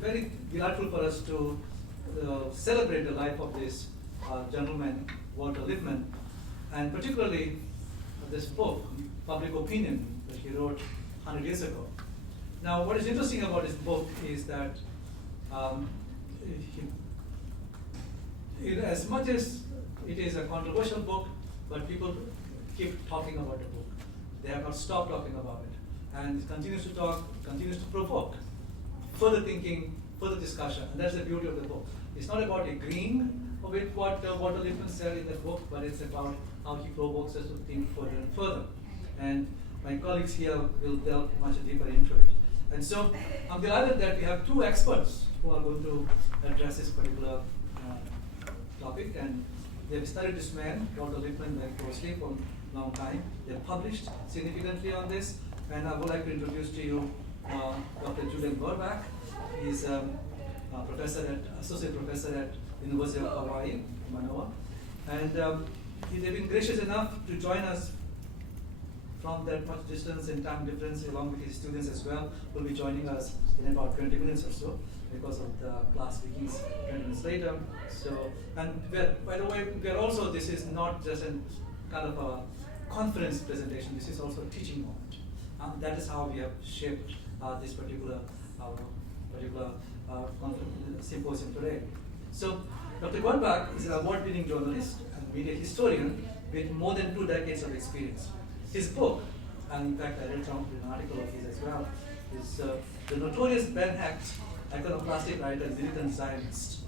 very delightful for us to celebrate the life of this gentleman, Walter Lippmann, and particularly this book, Public Opinion, that he wrote 100 years ago. Now, what is interesting about this book is that as much as it is a controversial book, but people keep talking about the book. They have not stopped talking about it. And it continues to talk, continues to provoke further thinking, further discussion. And that's the beauty of the book. It's not about agreeing with what Walter Lippmann said in the book, but it's about how he provokes us to think further and further. And my colleagues here will delve much deeper into it. And so I'm delighted that we have two experts who are going to address this particular topic. And they've studied this man, Walter Lippmann, very closely for a long time. They've published significantly on this. And I would like to introduce to you Dr. Julien Gorbach. He's a associate professor at University of Hawaii, Manoa. And they've been gracious enough to join us from that much distance and time difference, along with his students as well, will be joining us in about 20 minutes or so, because of the class begins 20 minutes later. So, and by the way, this is not just a kind of a conference presentation, this is also a teaching moment. That is how we have shaped this particular symposium today. So, Dr. Gorbach is an award-winning journalist and media historian with more than 2 decades of experience. His book, and in fact I read an article of his as well, is The Notorious Ben-hacked Iconoclastic Writer and Militant Zionist.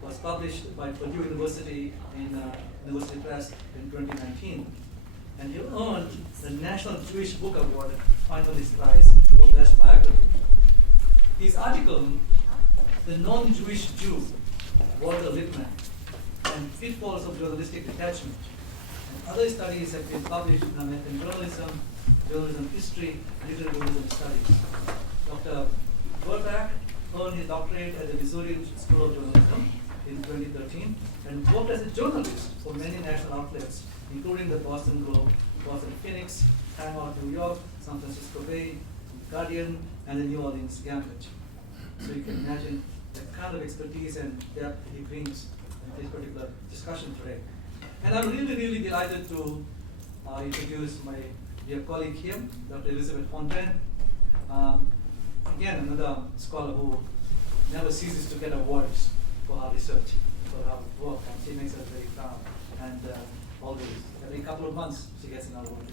Was published by Purdue University in University Press in 2019. And he earned the National Jewish Book Award Finalist Prize for Best Biography. His article, The Non-Jewish Jew, Walter Lippmann, and Pitfalls of Journalistic Detachment, and other studies have been published in American journalism, journalism history, and journalism studies. Dr. Gorbach earned his doctorate at the Missouri School of Journalism in 2013 and worked as a journalist for many national outlets, including the Boston Globe, Boston Phoenix, Time Out New York, San Francisco Bay, Guardian, and the New Orleans Gambit. So you can imagine the kind of expertise and depth he brings in this particular discussion today. And I'm really, really delighted to introduce my dear colleague here, Dr. Elisabeth Fondren. Again, another scholar who never ceases to get awards for her research, for her work, and she makes us very proud. And always, every couple of months, she gets another award.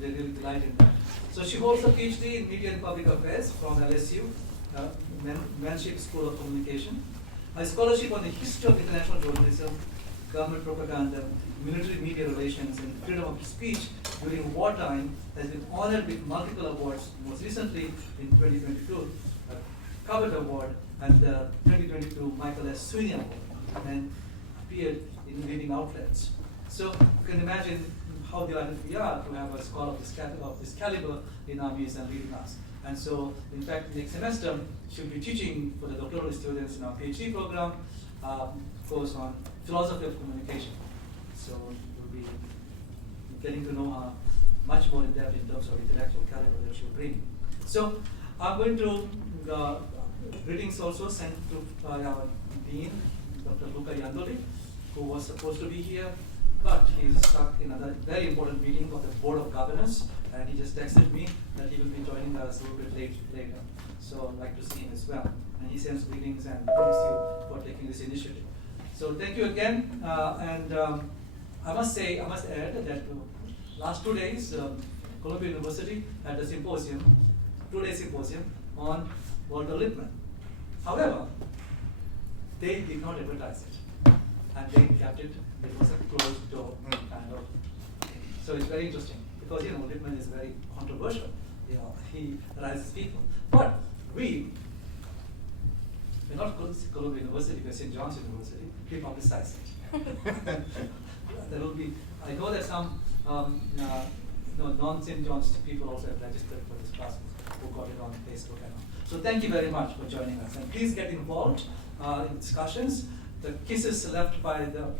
They're really delighted. So she holds a PhD in Media and Public Affairs from LSU, Manship School of Communication. A scholarship on the history of international journalism, government propaganda, military media relations, and freedom of speech during wartime has been honored with multiple awards, most recently in 2022, a Covet Award and the 2022 Michael S. Sweeney Award, and appeared in leading outlets. So you can imagine how delighted we are to have a scholar of this caliber in our midst and leading us. And so, in fact, next semester, she'll be teaching for the doctoral students in our PhD program, course on philosophy of communication. So we'll be getting to know her much more in depth in terms of intellectual caliber that she'll bring. So I'm going to, greetings also sent to our dean, Dr. Luca Iandoli, who was supposed to be here, but he's stuck in a very important meeting of the Board of Governors, and he just texted me that he will be joining us a little bit later. So I'd like to see him as well. And he sends greetings and thanks you for taking this initiative. So thank you again. I must add that last 2 days, Columbia University had a symposium, 2-day symposium on Walter Lippmann. However, they did not advertise it, and they kept it. It was a closed door kind of thing. So it's very interesting because Lippmann is very controversial. He rises people, but we're not Columbia University, we're St. John's University. We publicize it. There will be. I know that some non-St. John's people also have registered for this class who got it on Facebook and all. So thank you very much for joining us, and please get involved in discussions. The kisses left by the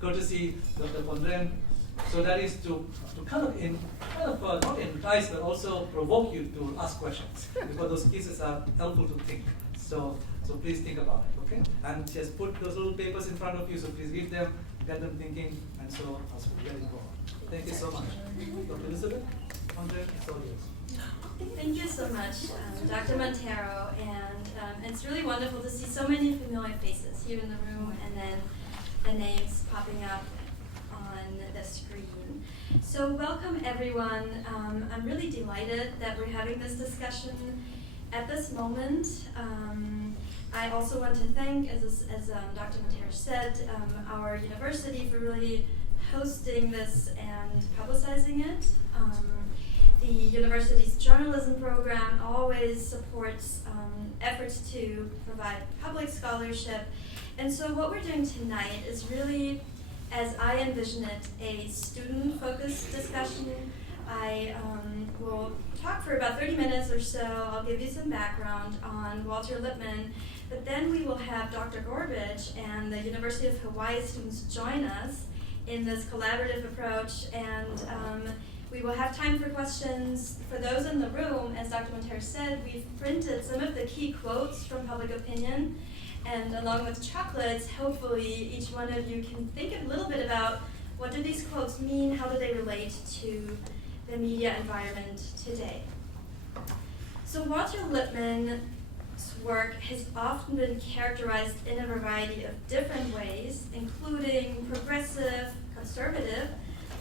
courtesy Dr. Fondren So that is to kind of not entice, but also provoke you to ask questions, because those pieces are helpful to think. So please think about it, okay? And just put those little papers in front of you, so please read them, get them thinking, and so I'll let it go on. Thank you so much. Dr. Elisabeth Fondren, it's all yours. Thank you so much, Dr. Montero, and it's really wonderful to see so many familiar faces here in the room, and then the names popping up on the screen. So welcome everyone. I'm really delighted that we're having this discussion at this moment. I also want to thank, as Dr. Montero said, our university for really hosting this and publicizing it. The university's journalism program always supports efforts to provide public scholarship. And so what we're doing tonight is really, as I envision it, a student-focused discussion. I will talk for about 30 minutes or so. I'll give you some background on Walter Lippmann, but then we will have Dr. Gorbach and the University of Hawaii students join us in this collaborative approach, and we will have time for questions. For those in the room, as Dr. Montero said, we've printed some of the key quotes from public opinion, and along with chocolates, hopefully each one of you can think a little bit about what do these quotes mean, how do they relate to the media environment today. So Walter Lippmann's work has often been characterized in a variety of different ways, including progressive, conservative,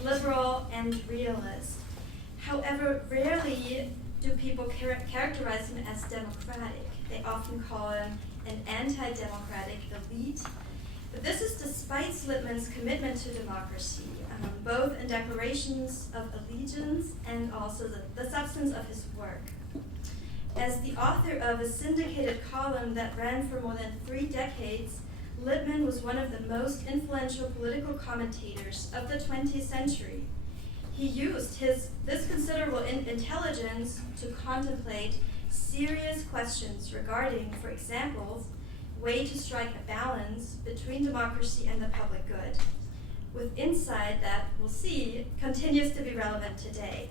liberal, and realist. However, rarely do people characterize him as democratic. They often call him an anti-democratic elite. But this is despite Lippmann's commitment to democracy, both in declarations of allegiance and also the substance of his work. As the author of a syndicated column that ran for more than 3 decades, Lippmann was one of the most influential political commentators of the 20th century. He used this considerable intelligence to contemplate serious questions regarding, for example, way to strike a balance between democracy and the public good, with insight that, we'll see, continues to be relevant today.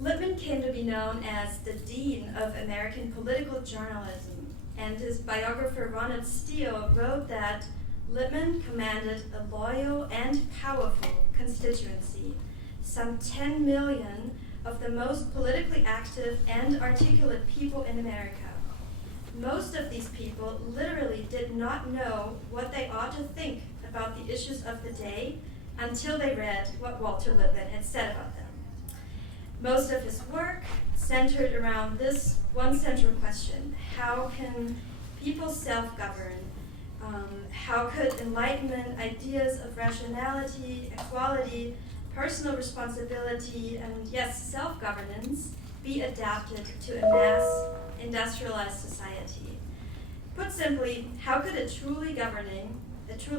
Lippmann came to be known as the Dean of American political journalism, and his biographer Ronald Steele wrote that Lippmann commanded a loyal and powerful constituency, some 10 million of the most politically active and articulate people in America. Most of these people literally did not know what they ought to think about the issues of the day until they read what Walter Lippmann had said about them. Most of his work centered around this one central question: how can people self-govern? How could Enlightenment ideas of rationality, equality, personal responsibility, and yes, self-governance be adapted to a mass industrialized society? Put simply, how could a truly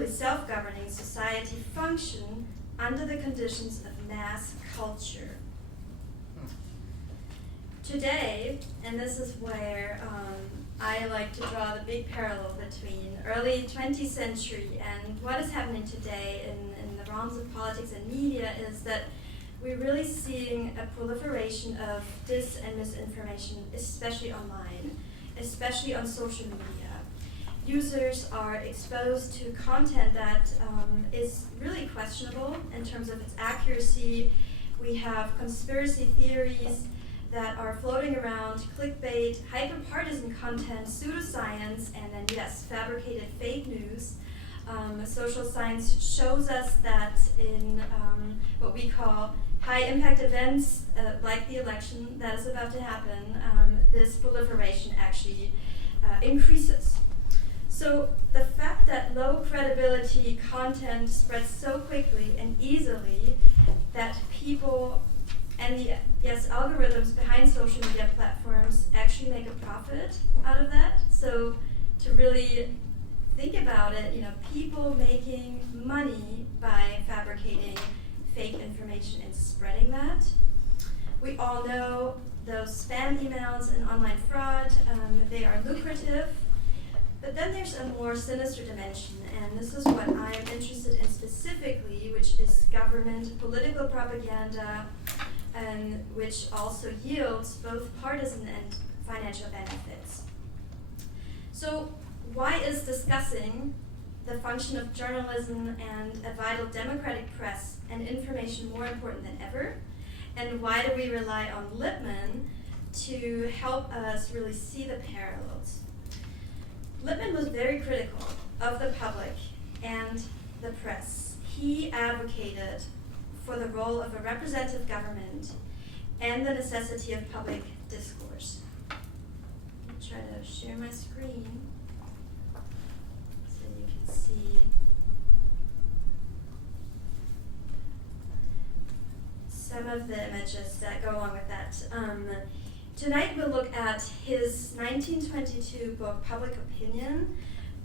self-governing society function under the conditions of mass culture? Today, and this is where I like to draw the big parallel between early 20th century and what is happening today in the realms of politics and media, is that we're really seeing a proliferation of dis and misinformation, especially online, especially on social media. Users are exposed to content that is really questionable in terms of its accuracy. We have conspiracy theories that are floating around, clickbait, hyper-partisan content, pseudoscience, and then, yes, fabricated fake news. Social science shows us that in what we call high-impact events, like the election that is about to happen, this proliferation actually increases. So the fact that low credibility content spreads so quickly and easily that people and the algorithms behind social media platforms actually make a profit out of that. So to really think about it, people making money by fabricating fake information and spreading that. We all know those spam emails and online fraud, they are lucrative, But then there's a more sinister dimension, and this is what I'm interested in specifically, which is government political propaganda, and which also yields both partisan and financial benefits. So why is discussing the function of journalism and a vital democratic press and information more important than ever? And why do we rely on Lippmann to help us really see the parallels? Lippmann was very critical of the public and the press. He advocated for the role of a representative government and the necessity of public discourse. Let me try to share my screen so you can see some of the images that go along with that. Tonight we'll look at his 1922 book, Public Opinion,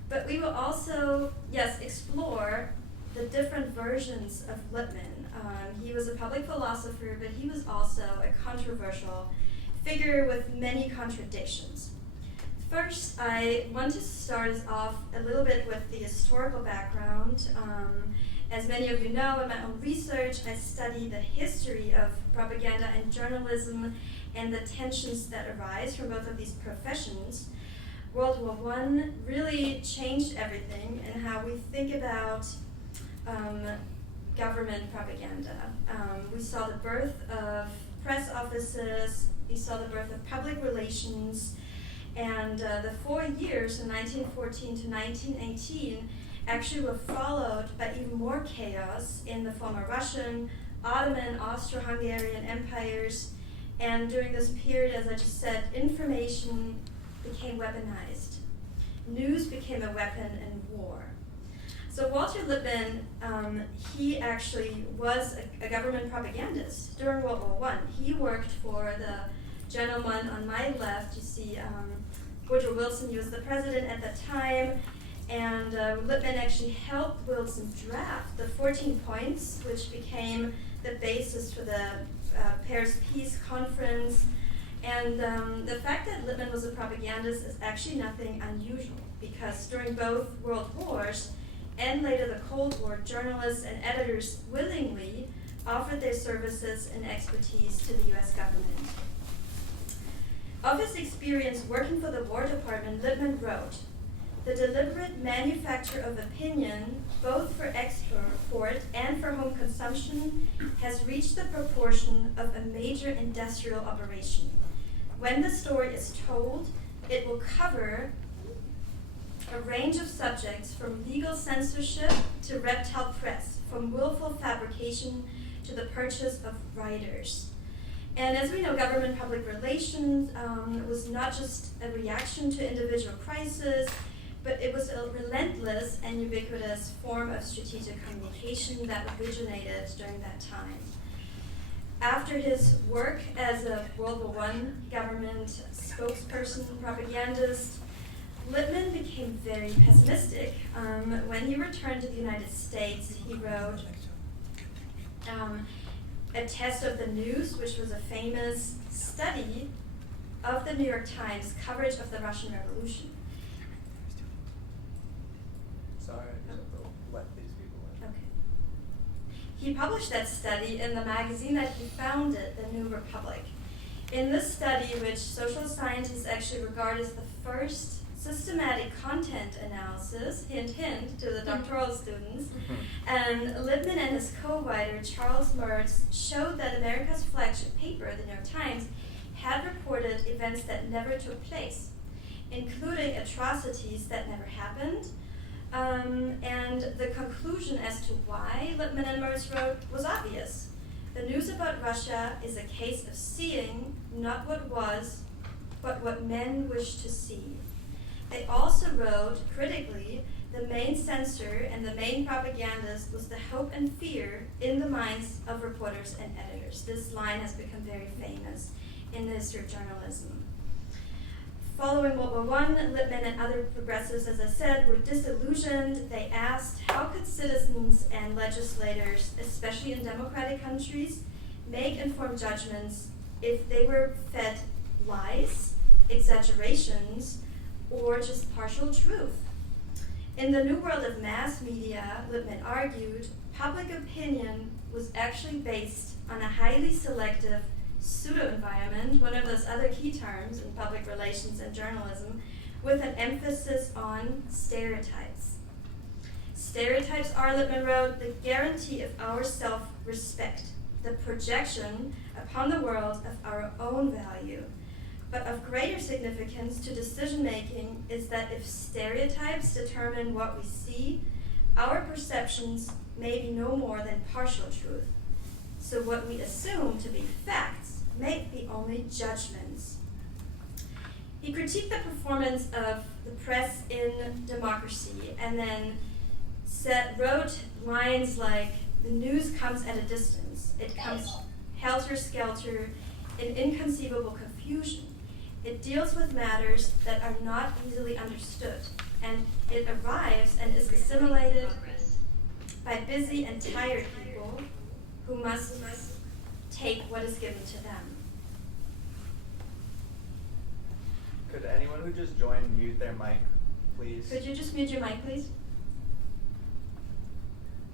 but we will also, explore the different versions of Lippmann. He was a public philosopher, but he was also a controversial figure with many contradictions. First, I want to start us off a little bit with the historical background. As many of you know, in my own research, I study the history of propaganda and journalism and the tensions that arise from both of these professions. World War I really changed everything in how we think about government propaganda. We saw the birth of press offices, we saw the birth of public relations, and the 4 years from 1914 to 1918 actually were followed by even more chaos in the former Russian, Ottoman, Austro-Hungarian empires. And during this period, as I just said, information became weaponized. News became a weapon in war. So Walter Lippmann, he actually was a government propagandist during World War I. He worked for the gentleman on my left. You see Woodrow Wilson. He was the president at the time. And Lippmann actually helped Wilson draft the 14 points, which became the basis for the Paris Peace Conference. And the fact that Lippmann was a propagandist is actually nothing unusual, because during both World Wars and later the Cold War, journalists and editors willingly offered their services and expertise to the US government. Of his experience working for the War Department, Lippmann wrote, "The deliberate manufacture of opinion, both for export and for home consumption, has reached the proportion of a major industrial operation. When the story is told, it will cover a range of subjects from legal censorship to reptile press, from willful fabrication to the purchase of writers." And as we know, government public relations was not just a reaction to individual crises, but it was a relentless and ubiquitous form of strategic communication that originated during that time. After his work as a World War I government spokesperson, propagandist, Lippmann became very pessimistic. When he returned to the United States, he wrote A Test of the News, which was a famous study of the New York Times coverage of the Russian Revolution. Sorry, I just have to let these people in. Okay. He published that study in the magazine that he founded, The New Republic. In this study, which social scientists actually regard as the first systematic content analysis, hint, hint, to the doctoral students, and Lippmann and his co-writer, Charles Mertz, showed that America's flagship paper, The New York Times, had reported events that never took place, including atrocities that never happened. And the conclusion as to why Lippmann and Mertz wrote was obvious. The news about Russia is a case of seeing not what was, but what men wish to see. They also wrote, critically, the main censor and the main propagandist was the hope and fear in the minds of reporters and editors. This line has become very famous in the history of journalism. Following World War I, Lippmann and other progressives, as I said, were disillusioned. They asked, how could citizens and legislators, especially in democratic countries, make informed judgments if they were fed lies, exaggerations, or just partial truth. In the new world of mass media, Lippmann argued, public opinion was actually based on a highly selective pseudo-environment, one of those other key terms in public relations and journalism, with an emphasis on stereotypes. Stereotypes are, Lippmann wrote, the guarantee of our self-respect, the projection upon the world of our own value. But of greater significance to decision-making is that if stereotypes determine what we see, our perceptions may be no more than partial truth. So what we assume to be facts may be only judgments. He critiqued the performance of the press in democracy and then wrote lines like, the news comes at a distance. It comes helter-skelter in inconceivable confusion. It deals with matters that are not easily understood, and it arrives and is assimilated by busy and tired people who must take what is given to them. Could anyone who just joined mute their mic, please? Could you just mute your mic, please?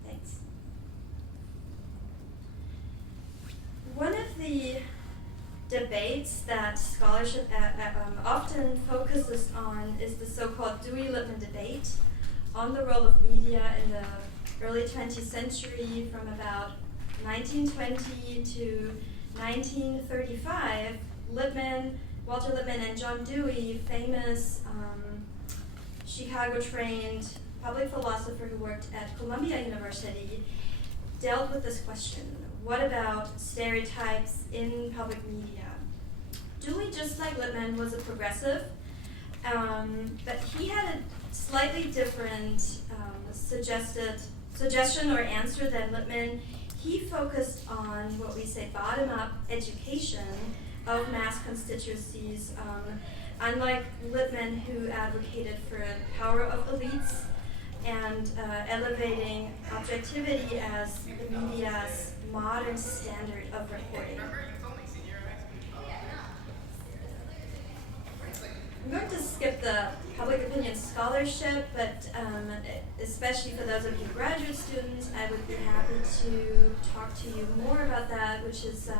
Thanks. One of the debates that scholarship often focuses on is the so-called Dewey-Lippmann debate on the role of media in the early 20th century from about 1920 to 1935. Walter Lippmann and John Dewey, famous Chicago-trained public philosopher who worked at Columbia University, dealt with this question. What about stereotypes in public media? Dewey, just like Lippmann, was a progressive, but he had a slightly different suggestion or answer than Lippmann. He focused on what we say bottom-up education of mass constituencies, unlike Lippmann, who advocated for the power of elites and elevating objectivity as the media's modern standard of reporting. I'm going to skip the public opinion scholarship, but especially for those of you graduate students, I would be happy to talk to you more about that, which is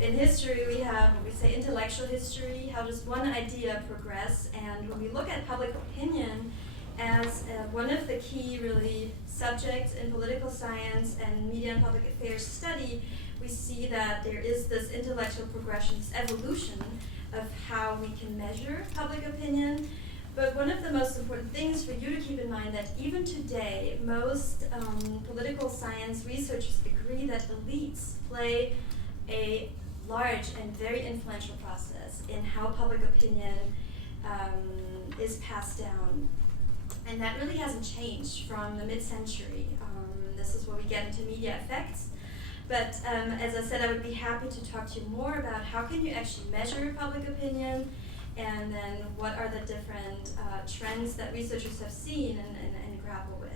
in history we have what we say intellectual history, how does one idea progress, and when we look at public opinion as one of the key really subjects in political science and media and public affairs study, we see that there is this intellectual progression, this evolution of how we can measure public opinion. But one of the most important things for you to keep in mind that even today, most political science researchers agree that elites play a large and very influential process in how public opinion is passed down. And that really hasn't changed from the mid-century. This is where we get into media effects. But as I said, I would be happy to talk to you more about how can you actually measure public opinion, and then what are the different trends that researchers have seen and grapple with.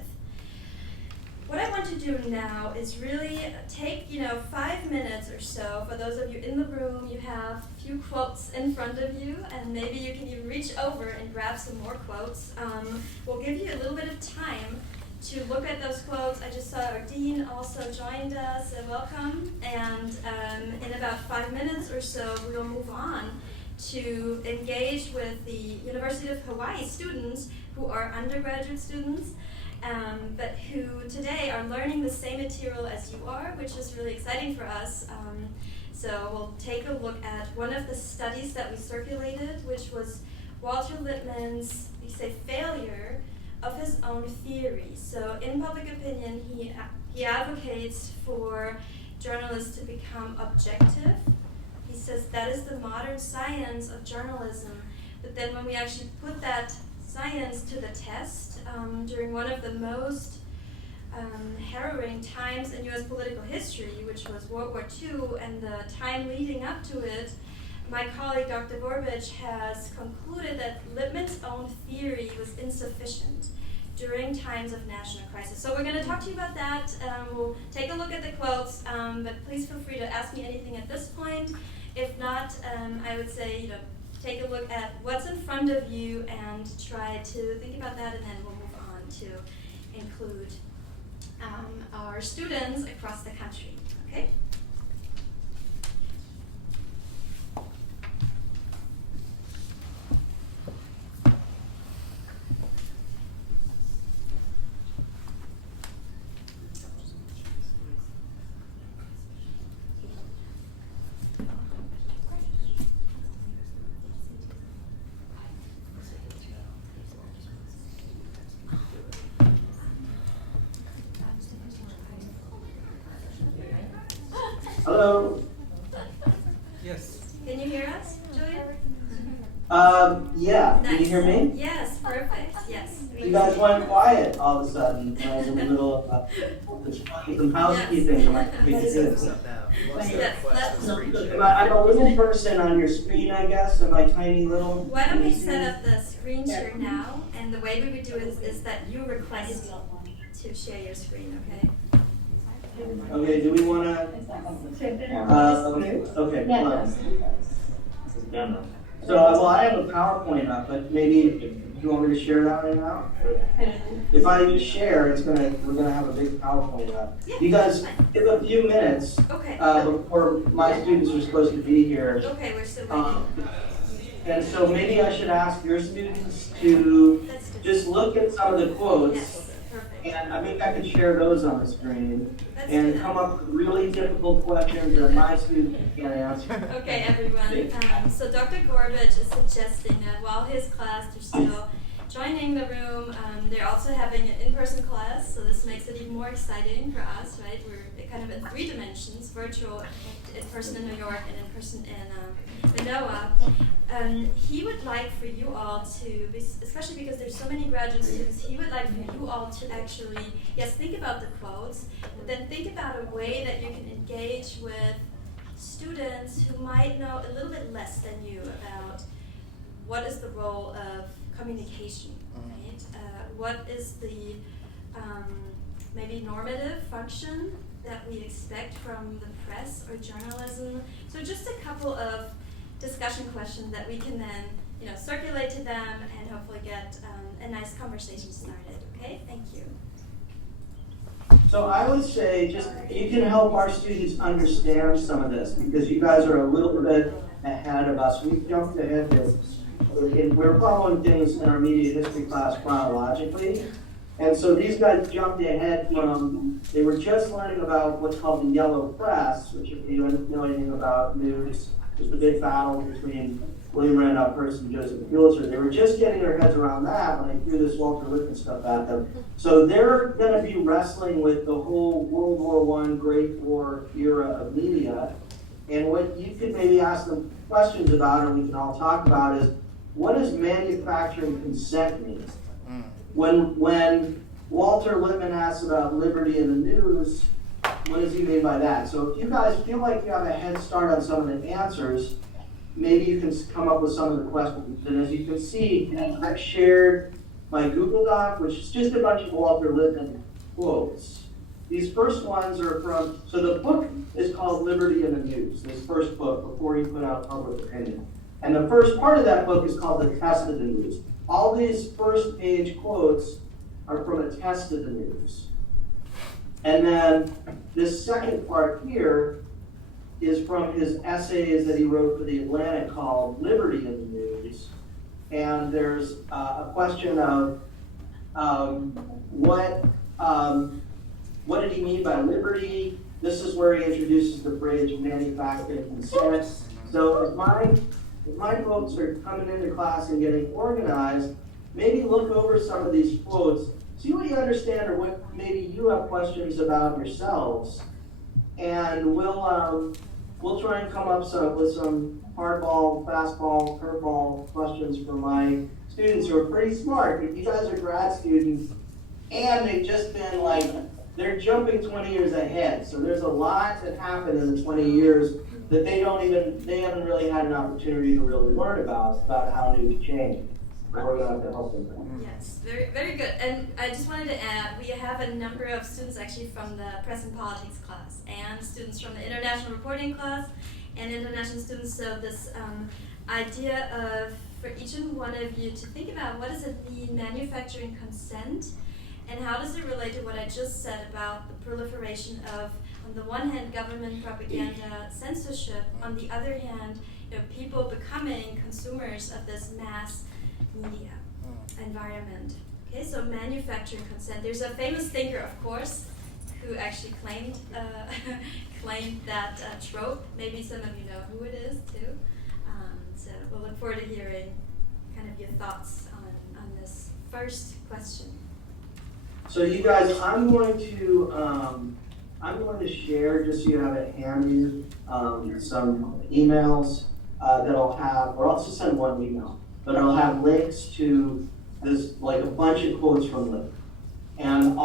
What I want to do now is really take 5 minutes or so. For those of you in the room, you have a few quotes in front of you, and maybe you can even reach over and grab some more quotes. We'll give you a little bit of time to look at those quotes. I just saw our dean also joined us, and welcome. And in about 5 minutes or so, we'll move on to engage with the University of Hawaii students who are undergraduate students, but who today are learning the same material as you are, which is really exciting for us. So we'll take a look at one of the studies that we circulated, which was Walter Lippmann's, we say, failure of his own theory. So in public opinion, he advocates for journalists to become objective. He says that is the modern science of journalism. But then when we actually put that science to the test during one of the most harrowing times in U.S. political history, which was World War II and the time leading up to it, my colleague Dr. Gorbach has concluded that Lippmann's own theory was insufficient during times of national crisis. So we're going to talk to you about that. We'll take a look at the quotes, but please feel free to ask me anything at this point. If not, I would say take a look at what's in front of you and try to think about that, and then we'll move on to include our students across the country, okay? Hello. Yes. Can you hear us, Julian? Yeah. Can you hear me? Yes, perfect. Yes. You guys went quiet all of a sudden. I was in the middle of some housekeeping. Yes. I'm like, We can set this up now. He wants to Yes, request a screen share. I'm a little person on your screen, I guess. Am I tiny little? Why don't we set up the screen share now? And the way we would do it is that you request to share your screen, okay? Okay. Do we want to? Okay. So, well, I have a PowerPoint up, but maybe you want me to share that right now? If I share, we're gonna have a big PowerPoint up. You guys give a few minutes Okay. before my students are supposed to be here. Okay, we're still waiting. And so maybe I should ask your students to Let's do just look at some of the quotes, Yes, perfect. and I think I could share those on the screen, Let's do and that. come up with really difficult questions that my students can't answer. Okay, everyone. So Dr. Gorbach is suggesting that while his class, they're still joining the room, they're also having an in-person class, so this makes it even more exciting for us, right? We're kind of in 3 dimensions, virtual, in-person in New York, and in-person in Manoa. He would like for you all to, especially because there's so many graduate students, he would like for you all to actually, yes, think about the quotes, but then think about a way that you can engage with students who might know a little bit less than you about what is the role of communication, right? What is the maybe normative function that we expect from the press or journalism? So just a couple of discussion questions that we can then, circulate to them and hopefully get a nice conversation started. Okay, thank you. So I would say just, you can help our students understand some of this, because you guys are a little bit ahead of us. We've jumped ahead and we're following things in our media history class chronologically. And so these guys jumped ahead from, they were just learning about what's called the yellow press, which if you don't know anything about news, was the big battle between William Randolph Hearst and Joseph Pulitzer. They were just getting their heads around that when I threw this Walter Lippmann stuff at them. So they're going to be wrestling with the whole World War I, Great War era of media. And what you could maybe ask them questions about, and we can all talk about, is what does manufacturing consent mean? When Walter Lippmann asks about liberty in the news, what does he mean by that? So if you guys feel like you have a head start on some of the answers, maybe you can come up with some of the questions. And as you can see, I've shared my Google Doc, which is just a bunch of Walter Lippmann quotes. These first ones are from, so the book is called Liberty in the News, this first book before he put out Public Opinion. And the first part of that book is called The Test of the News. All these first page quotes are from a test of the news. And then this second part here is from his essays that he wrote for the Atlantic called Liberty in the News. And there's a question of what did he mean by liberty? This is where he introduces the phrase manufacturing consent. So if my folks are coming into class and getting organized, maybe look over some of these quotes, see what you understand or what maybe you have questions about yourselves, and we'll try and come up with some hardball, fastball, curveball questions for my students who are pretty smart. If you guys are grad students and they've just been they're jumping 20 years ahead. So there's a lot that happened in the 20 years that they haven't really had an opportunity to really learn about how news changed. We're going to have to help them. Yes, very, very good. And I just wanted to add, we have a number of students actually from the Press and Politics class, and students from the International Reporting class, and international students. So this idea of, for each and one of you to think about what does it mean, manufacturing consent, and how does it relate to what I just said about the proliferation of, on the one hand, government propaganda, censorship, on the other hand, people becoming consumers of this mass media environment. Okay, so manufacturing consent. There's a famous thinker, of course, who actually claimed claimed that trope. Maybe some of you know who it is too. So we'll look forward to hearing kind of your thoughts on this first question. So you guys, I'm going to share, just so you have it handy, some emails that I'll have, or I'll just send one email, but I'll have links to this, like a bunch of quotes from Lippmann. And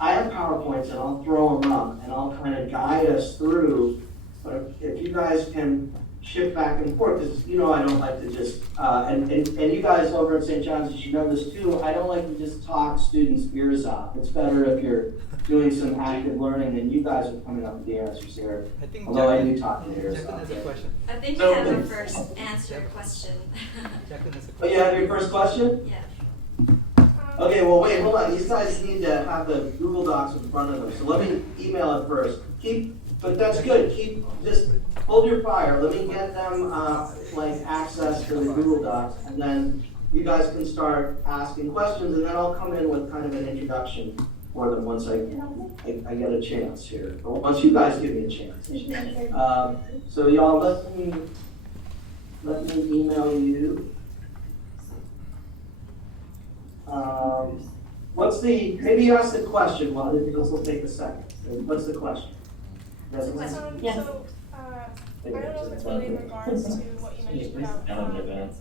I have PowerPoints and I'll throw them up and I'll kind of guide us through, but if you guys can shift back and forth, because I don't like to just, and you guys over at St. John's, as you know this too, I don't like to just talk students' ears off. It's better if you're doing some active learning and you guys are coming up with the answers here. Although I do talk to ears off. Has a question. I think we have our first answer question. Oh, you have your first question? Yeah. Okay, well, wait, hold on. These guys need to have the Google Docs in front of them. So let me email it first. But that's good. Just hold your fire. Let me get them access to the Google Docs, and then you guys can start asking questions, and then I'll come in with kind of an introduction for them once I get a chance here. Or once you guys give me a chance. So y'all, let me email you. Maybe you ask the question, well, this will take a second. What's the question? Yes. So, I don't know if it's really in regards to what you mentioned about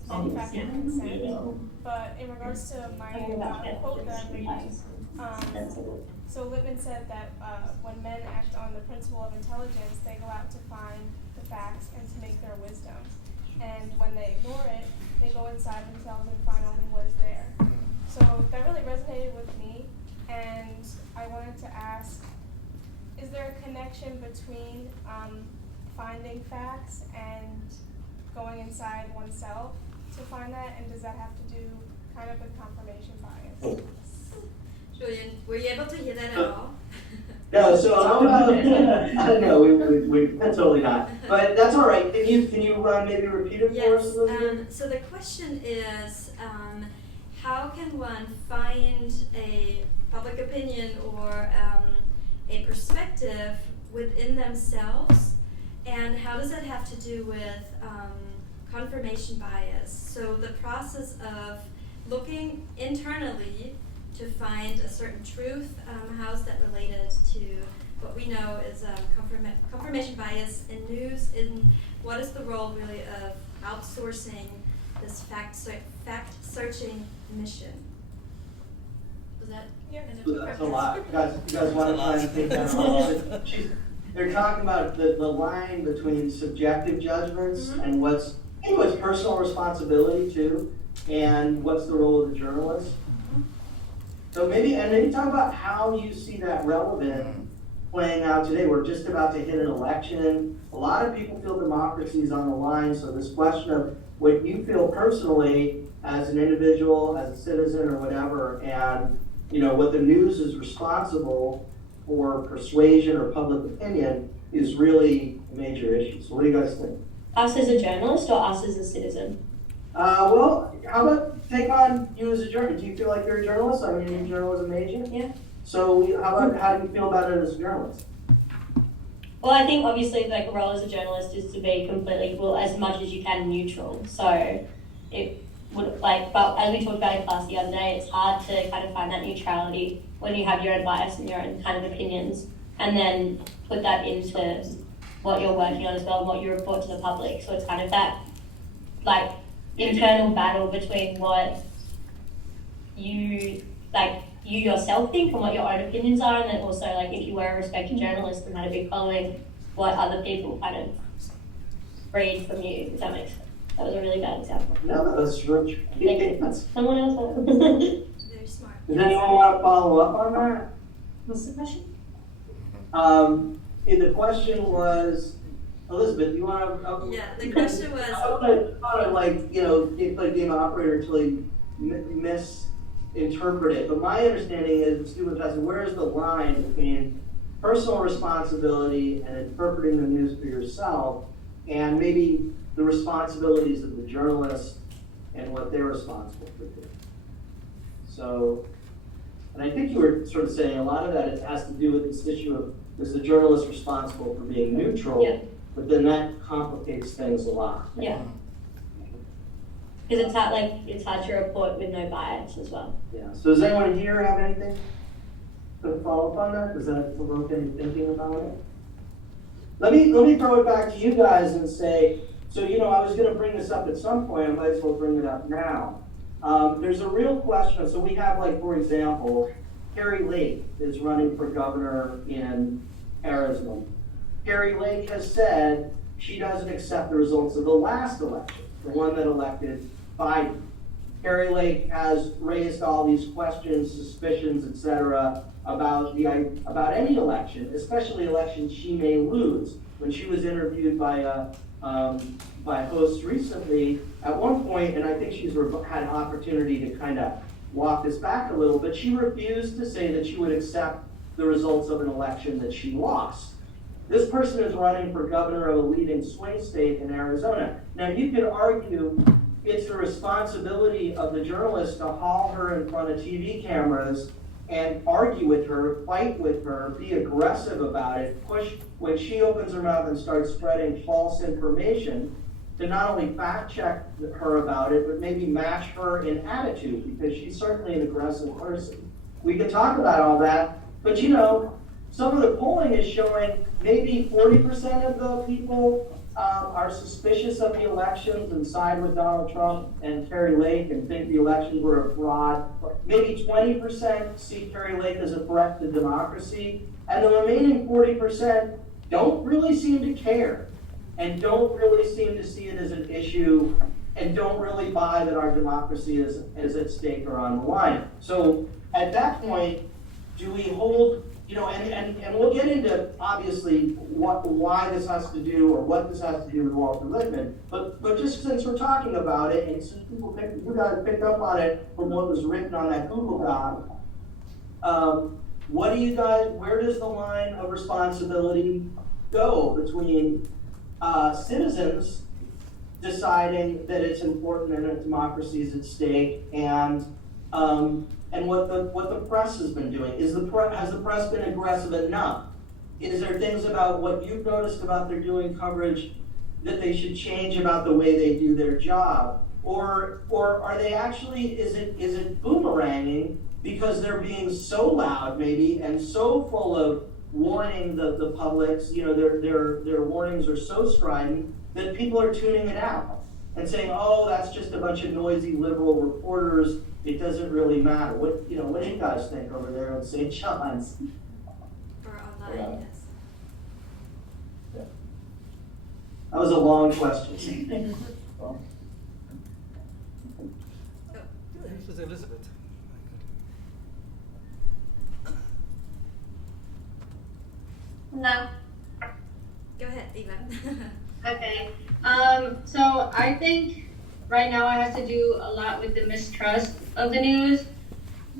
manufacturing consent, but in regards to my quote that I'm reading, so Lippmann said that when men act on the principle of intelligence, they go out to find the facts and to make their wisdom. And when they ignore it, they go inside themselves and find only what is there. So that really resonated with me, and I wanted to ask, is there a connection between finding facts and going inside oneself to find that, and does that have to do kind of with confirmation bias? Julien, were you able to hear that at all? No, so how about, I don't know, we totally not. But that's all right. Can you maybe repeat it for us, Elizabeth? So the question is, how can one find a public opinion or a perspective within themselves, and how does that have to do with confirmation bias? So the process of looking internally to find a certain truth, how is that related to what we know is confirmation bias in news, in what is the role really of outsourcing this fact-searching mission? Was that? Yeah. That's a lot. You guys want to try and take that on? They're talking about the line between subjective judgments and what's personal responsibility too, and what's the role of the journalist. So maybe talk about how you see that relevant playing out today. We're just about to hit an election. A lot of people feel democracy is on the line. So this question of what you feel personally as an individual, as a citizen or whatever, and what the news is responsible for persuasion or public opinion is really a major issue. So what do you guys think? Us as a journalist or us as a citizen? Well, how about take on you as a journalist? Do you feel like you're a journalist? I mean, you're a journalism major? Yeah. So how do you feel about it as a journalist? Well, I think obviously the role as a journalist is to be completely, as much as you can, neutral. So it would but as we talked about in class the other day, it's hard to kind of find that neutrality when you have your own bias and your own kind of opinions, and then put that into what you're working on as well and what you report to the public. So it's kind of that internal battle between what you yourself think and what your own opinions are, and then also if you were a respected journalist and had a big following, what other people kind of read from you, if that makes sense. That was a really bad example. No, that's rich. Someone else? Very smart. Does anyone want to follow up on that? What's the question? The question was, Elizabeth, you want to? Yeah, the question was. I want to like, play game operator until he misinterpret it. But my understanding is, the student was asking, where is the line between personal responsibility and interpreting the news for yourself, and maybe the responsibilities of the journalist and what they're responsible for doing? So, and I think you were sort of saying a lot of that has to do with this issue of, is the journalist responsible for being neutral? Yeah. But then that complicates things a lot. Yeah. Because it's hard to report with no bias as well. Yeah. So does anyone here have anything to follow up on that? Does that provoke any thinking about it? Let me throw it back to you guys and say, so I was going to bring this up at some point. I might as well bring it up now. There's a real question. So we have, like, for example, Kari Lake is running for governor in Arizona. Kari Lake has said she doesn't accept the results of the last election, the one that elected Biden. Kari Lake has raised all these questions, suspicions, etc., about any election, especially elections she may lose. When she was interviewed by hosts recently, at one point, and I think she's had an opportunity to kind of walk this back a little, but she refused to say that she would accept the results of an election that she lost. This person is running for governor of a leading swing state in Arizona. Now, you could argue it's the responsibility of the journalist to haul her in front of TV cameras and argue with her, fight with her, be aggressive about it, push when she opens her mouth and starts spreading false information, to not only fact check her about it, but maybe match her in attitude, because she's certainly an aggressive person. We can talk about all that, but some of the polling is showing maybe 40% of the people are suspicious of the elections and side with Donald Trump and Kari Lake and think the elections were a fraud. Maybe 20% see Kari Lake as a threat to democracy, and the remaining 40% don't really seem to care and don't really seem to see it as an issue and don't really buy that our democracy is at stake or on the line. So at that point, do we hold, and we'll get into obviously why this has to do or what this has to do with Walter Lippmann, but just since we're talking about it, and since you guys picked up on it from what was written on that Google Doc, where does the line of responsibility go between citizens deciding that it's important and that democracy is at stake, and what the press has been doing? Has the press been aggressive enough? Is there things about what you've noticed about their doing coverage that they should change about the way they do their job? Or are they actually, is it boomeranging because they're being so loud maybe and so full of warning the publics, their warnings are so strident that people are tuning it out and saying, oh, that's just a bunch of noisy liberal reporters, it doesn't really matter. What do you guys think over there on St. John's? Or online, yes. Yeah. That was a long question. Oh, this is Elisabeth. No. Go ahead, Eva. Okay. So I think right now it has to do a lot with the mistrust of the news,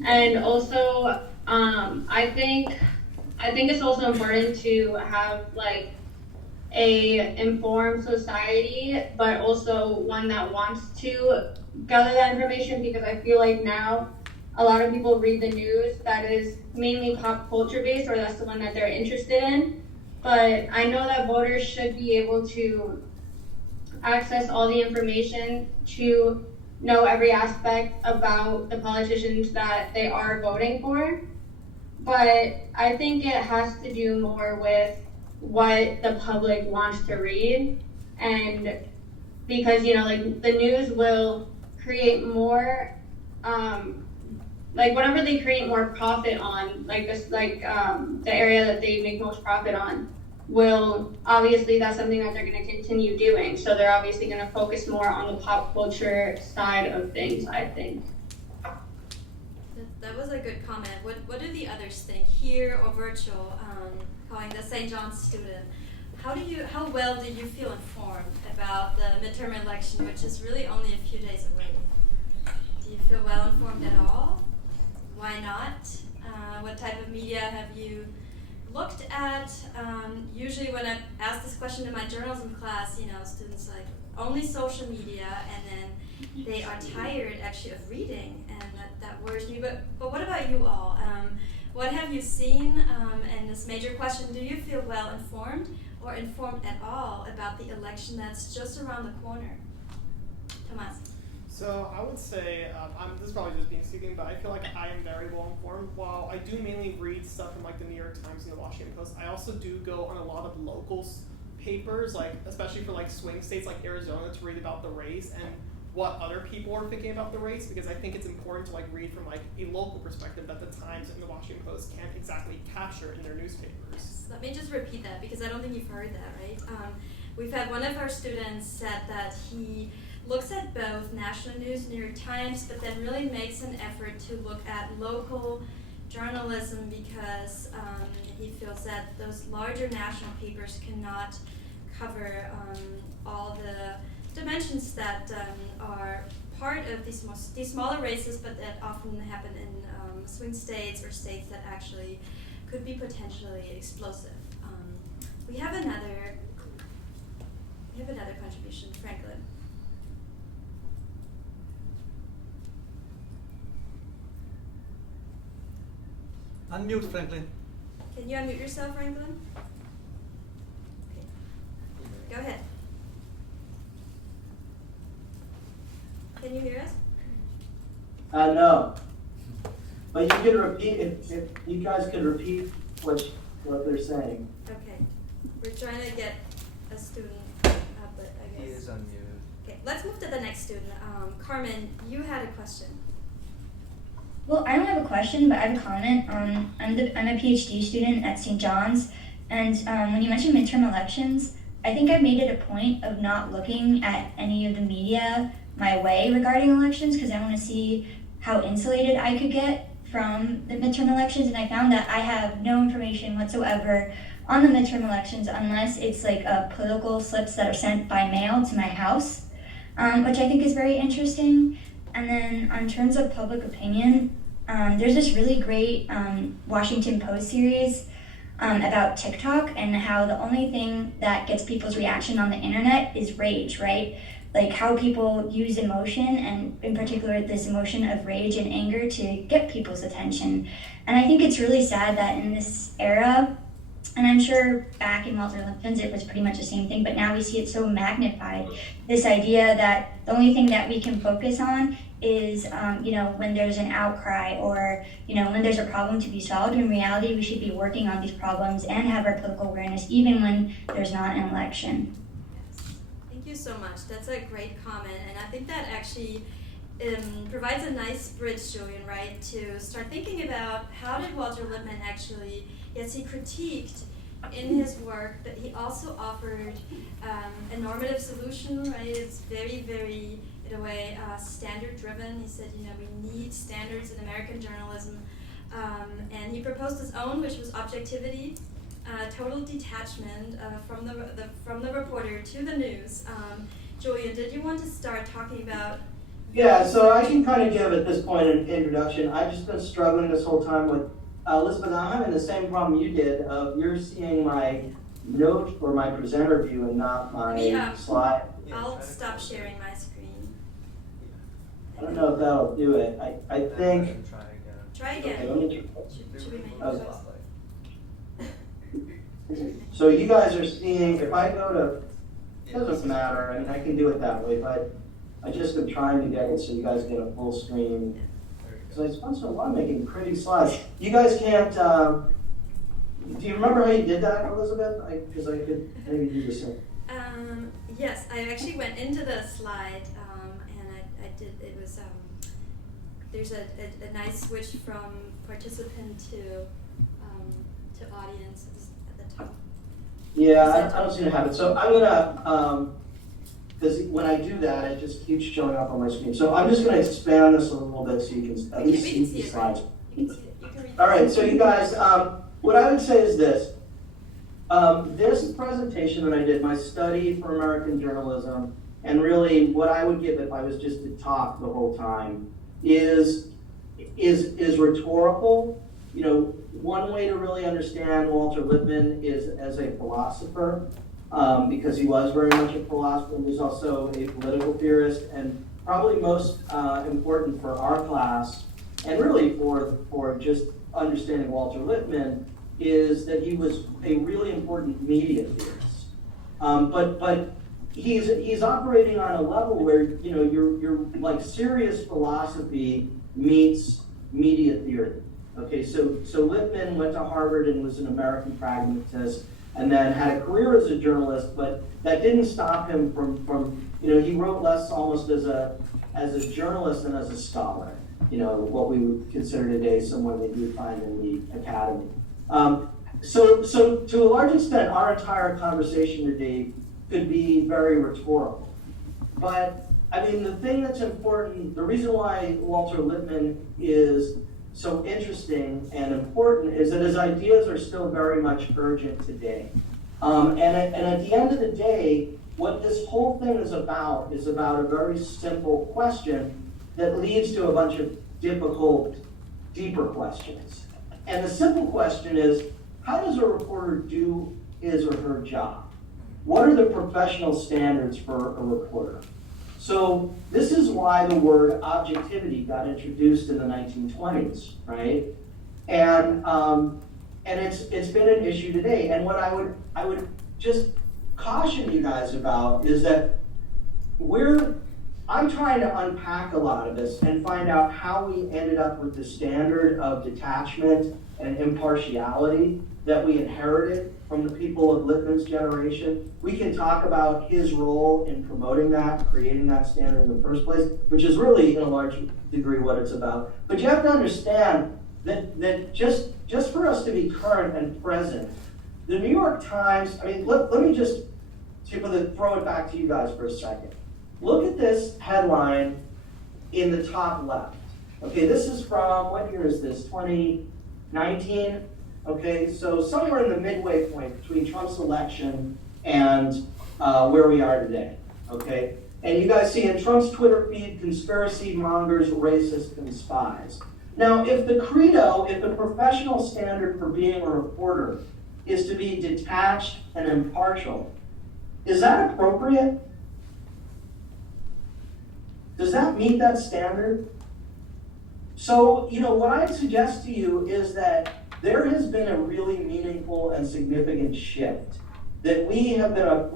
and also I think it's also important to have like a informed society, but also one that wants to gather that information, because I feel like now a lot of people read the news that is mainly pop culture based, or that's the one that they're interested in. But I know that voters should be able to access all the information to know every aspect about the politicians that they are voting for. But I think it has to do more with what the public wants to read, and because like the news will create more like whatever they create more profit on, like this, like the area that they make most profit on, will obviously, that's something that they're going to continue doing. So they're obviously going to focus more on the pop culture side of things, I think. That was a good comment. What do the others think, here or virtual? Calling the St. John's student. how well do you feel informed about the midterm election, which is really only a few days away? Do you feel well informed at all? Why not? What type of media have you looked at? Usually when I ask this question in my journalism class, students like only social media, and then they are tired actually of reading, and that worries me. But what about you all? What have you seen? And this major question, do you feel well informed or informed at all about the election that's just around the corner? Tomas. So I would say, this is probably just being speaking, but I feel like I am very well informed. While I do mainly read stuff from like the New York Times and the Washington Post, I also do go on a lot of local papers, like especially for like swing states like Arizona, to read about the race and what other people are thinking about the race, because I think it's important to like read from like a local perspective that the Times and the Washington Post can't exactly capture in their newspapers. Let me just repeat that, because I don't think you've heard that, right? We've had one of our students said that he looks at both national news, New York Times, but then really makes an effort to look at local journalism, because he feels that those larger national papers cannot cover all the dimensions that are part of these smaller races, but that often happen in swing states or states that actually could be potentially explosive. We have another contribution, Franklin. Unmute, Franklin. Can you unmute yourself, Franklin? Okay. Go ahead. Can you hear us? No. But you can repeat, if you guys could repeat what they're saying. Okay. We're trying to get a student up, but I guess. He is unmuted. Okay, let's move to the next student. Carmen, you had a question. Well, I don't have a question, but I have a comment. I'm a PhD student at St. John's, and when you mentioned midterm elections, I think I've made it a point of not looking at any of the media my way regarding elections, because I want to see how insulated I could get from the midterm elections, and I found that I have no information whatsoever on the midterm elections unless it's like political slips that are sent by mail to my house, which I think is very interesting. And then in terms of public opinion, there's this really great Washington Post series about TikTok and how the only thing that gets people's reaction on the internet is rage, right? Like how people use emotion, and in particular this emotion of rage and anger, to get people's attention. And I think it's really sad that in this era, and I'm sure back in Walter Lippmann's it was pretty much the same thing, but now we see it so magnified. This idea that the only thing that we can focus on is, when there's an outcry or, when there's a problem to be solved. In reality, we should be working on these problems and have our political awareness even when there's not an election. Yes. Thank you so much. That's a great comment, and I think that actually provides a nice bridge, Julien, right, to start thinking about how did Walter Lippmann actually, yes, he critiqued in his work, but he also offered a normative solution, right? It's very, very, in a way, standard-driven. He said, we need standards in American journalism. And he proposed his own, which was objectivity, total detachment from the reporter to the news. Julien, did you want to start talking about? Yeah, so I can kind of give at this point an introduction. I've just been struggling this whole time with Elisabeth. I'm having the same problem you did of you're seeing my note or my presenter view and not my slide. I'll stop sharing my screen. I don't know if that'll do it. I think. Try again. Okay, let me Should we make it? Okay. So you guys are seeing, if I go to, it doesn't matter, I mean, I can do it that way, but I just am trying to get it so you guys get a full screen. So I spent so long making pretty slides. You guys can't, do you remember how you did that, Elisabeth? Because I could maybe do the same. Yes, I actually went into the slide, and I did, it was, there's a nice switch from participant to audience at the top. Yeah, I don't seem to have it. So I'm gonna, because when I do that, it just keeps showing up on my screen. So I'm just gonna expand this a little bit so you can at least see the slides. You can see it. You can read All right, so you guys, what I would say is this. This presentation that I did, my study for American journalism, and really what I would give if I was just to talk the whole time, is rhetorical. You know, one way to really understand Walter Lippmann is as a philosopher, because he was very much a philosopher. He was also a political theorist, and probably most important for our class, and really for just understanding Walter Lippmann, is that he was a really important media theorist. But he's operating on a level where, you know, you're like serious philosophy meets media theory. Okay, so Lippmann went to Harvard and was an American pragmatist, and then had a career as a journalist, but that didn't stop him from you know, he wrote less almost as a journalist than as a scholar. You know, what we would consider today someone that you would find in the academy. So to a large extent, our entire conversation today could be very rhetorical. But I mean, the thing that's important, the reason why Walter Lippmann is so interesting and important is that his ideas are still very much urgent today. And at the end of the day, what this whole thing is about a very simple question that leads to a bunch of difficult, deeper questions. And the simple question is, how does a reporter do his or her job? What are the professional standards for a reporter? So this is why the word objectivity got introduced in the 1920s, right? And it's been an issue today. And what I would just caution you guys about is that I'm trying to unpack a lot of this and find out how we ended up with the standard of detachment and impartiality that we inherited from the people of Lippmann's generation. We can talk about his role in promoting that, creating that standard in the first place, which is really, in a large degree, what it's about. But you have to understand that just for us to be current and present, the New York Times, I mean, let me just throw it back to you guys for a second. Look at this headline in the top left. Okay, this is from, what year is this, 2019? Okay, so somewhere in the midway point between Trump's election and where we are today, okay? And you guys see in Trump's Twitter feed, conspiracy mongers, racists, and spies. Now, if the credo, if the professional standard for being a reporter is to be detached and impartial, is that appropriate? Does that meet that standard? So, you know, what I suggest to you is that there has been a really meaningful and significant shift that we've had a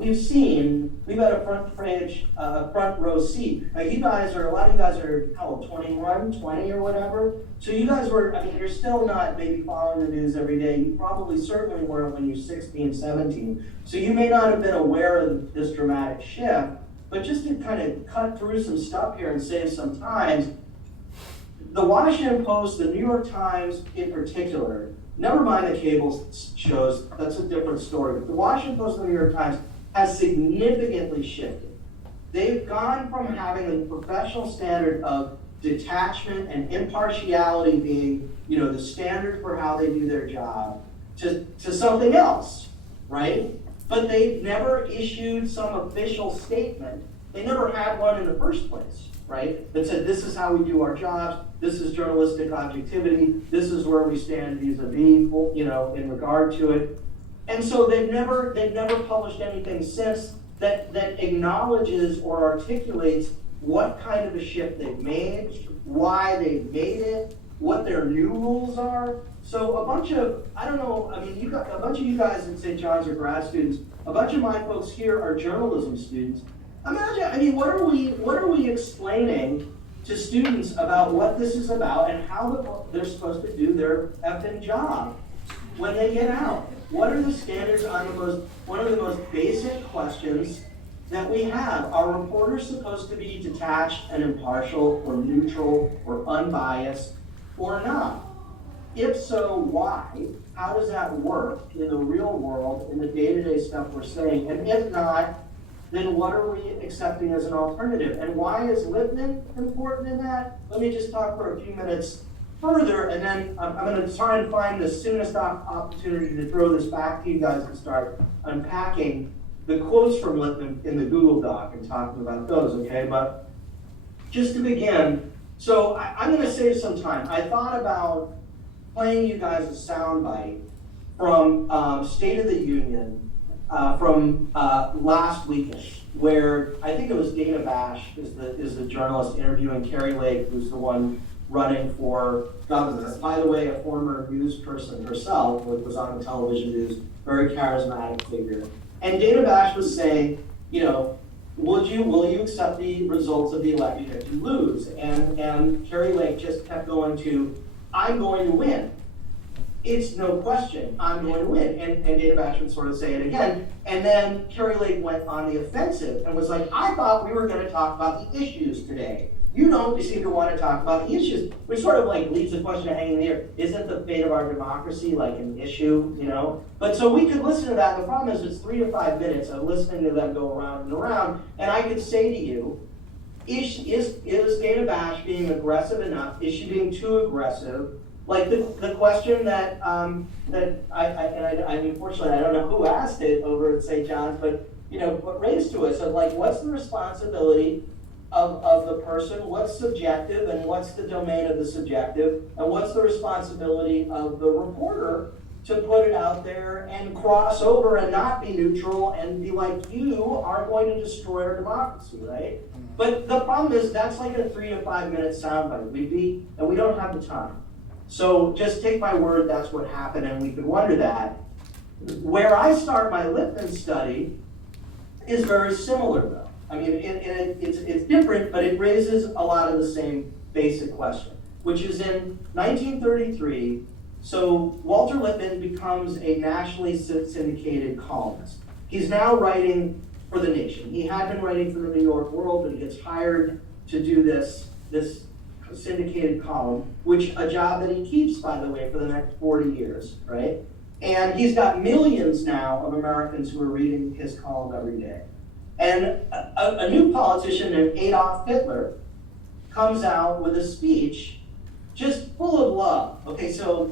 front row seat. Now you guys are, a lot of you guys are, how old, 21, 20 or whatever? So you guys were, I mean, you're still not maybe following the news every day. You probably certainly were when you were 16, 17. So you may not have been aware of this dramatic shift, but just to kind of cut through some stuff here and save some time, the Washington Post, the New York Times in particular, never mind the cable shows, that's a different story, but the Washington Post and the New York Times has significantly shifted. They've gone from having a professional standard of detachment and impartiality being, you know, the standard for how they do their job to something else, right? But they've never issued some official statement. They never had one in the first place, right? That said, this is how we do our jobs, this is journalistic objectivity, this is where we stand vis-a-vis, you know, in regard to it. And so they've never published anything since that acknowledges or articulates what kind of a shift they've made, why they've made it, what their new rules are. So a bunch of, I don't know, I mean, a bunch of you guys at St. John's are grad students, a bunch of my folks here are journalism students. Imagine, I mean, what are we explaining to students about what this is about and how they're supposed to do their effing job when they get out? What are the standards on one of the most basic questions that we have? Are reporters supposed to be detached and impartial or neutral or unbiased or not? If so, why? How does that work in the real world, in the day-to-day stuff we're saying? And if not, then what are we accepting as an alternative? And why is Lippmann important in that? Let me just talk for a few minutes further, and then I'm going to try and find the soonest opportunity to throw this back to you guys and start unpacking the quotes from Lippmann in the Google Doc and talking about those, okay? But just to begin, so I'm going to save some time. I thought about playing you guys a soundbite from State of the Union from last weekend, where I think it was Dana Bash is the journalist interviewing Carrie Lake, who's the one running for governor. By the way, a former news person herself, was on the television news, very charismatic figure. And Dana Bash was saying, you know, will you accept the results of the election if you lose? And Carrie Lake just kept going to, I'm going to win. It's no question, I'm going to win. And Dana Bash would sort of say it again. And then Carrie Lake went on the offensive and was like, I thought we were going to talk about the issues today. You don't seem to want to talk about the issues, which sort of like leaves the question hanging in the air. Isn't the fate of our democracy like an issue, you know? But so we could listen to that. The problem is it's 3 to 5 minutes of listening to them go around and around. And I could say to you, is Dana Bash being aggressive enough? Is she being too aggressive? Like the question that I unfortunately I don't know who asked it over at St. John's, but you know, what raised to us of like, what's the responsibility of the person, what's subjective and what's the domain of the subjective, and what's the responsibility of the reporter to put it out there and cross over and not be neutral and be like, you are going to destroy our democracy, right? But the problem is that's like a 3 to 5 minute soundbite. And we don't have the time. So just take my word, that's what happened, and we could wonder that. Where I start my Lippmann study is very similar, though. I mean, it's different, but it raises a lot of the same basic question, which is in 1933, so Walter Lippmann becomes a nationally syndicated columnist. He's now writing for The Nation. He had been writing for the New York World, but he gets hired to do this syndicated column, which a job that he keeps, by the way, for the next 40 years, right? And he's got millions now of Americans who are reading his column every day. And a new politician named Adolf Hitler comes out with a speech just full of love. Okay, so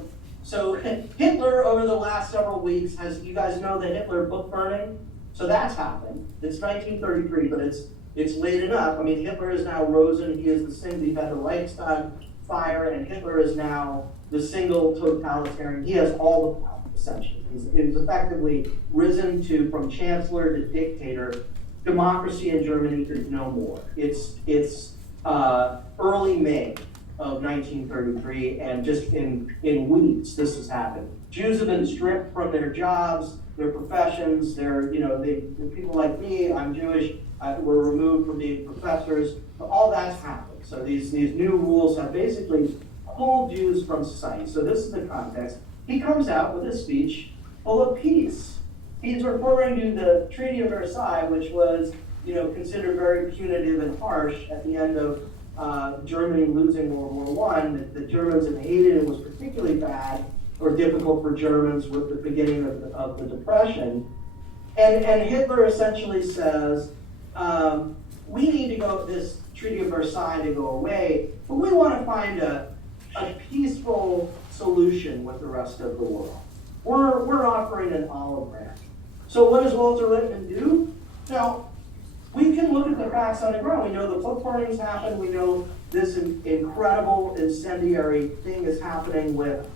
Hitler over the last several weeks you guys know the Hitler book burning? So that's happened. It's 1933, but it's late enough. I mean, Hitler is now risen. He is the single, he had the Reichstag fire, and Hitler is now the single totalitarian. He has all the power, essentially. He's effectively risen from chancellor to dictator. Democracy in Germany is no more. It's early May of 1933, and just in weeks this has happened. Jews have been stripped from their jobs, their professions. The people like me, I'm Jewish, were removed from being professors. All that's happened. So these new rules have basically pulled Jews from society. So this is the context. He comes out with a speech full of peace. He's referring to the Treaty of Versailles, which was, considered very punitive and harsh at the end of Germany losing World War I. The Germans had hated it, was particularly bad or difficult for Germans with the beginning of the Depression. And Hitler essentially says, we need to go, this Treaty of Versailles to go away, but we want to find a peaceful solution with the rest of the world. We're offering an olive branch. So what does Walter Lippmann do? Now, we can look at the facts on the ground. We know the book burnings happen. We know this incredible incendiary thing is happening with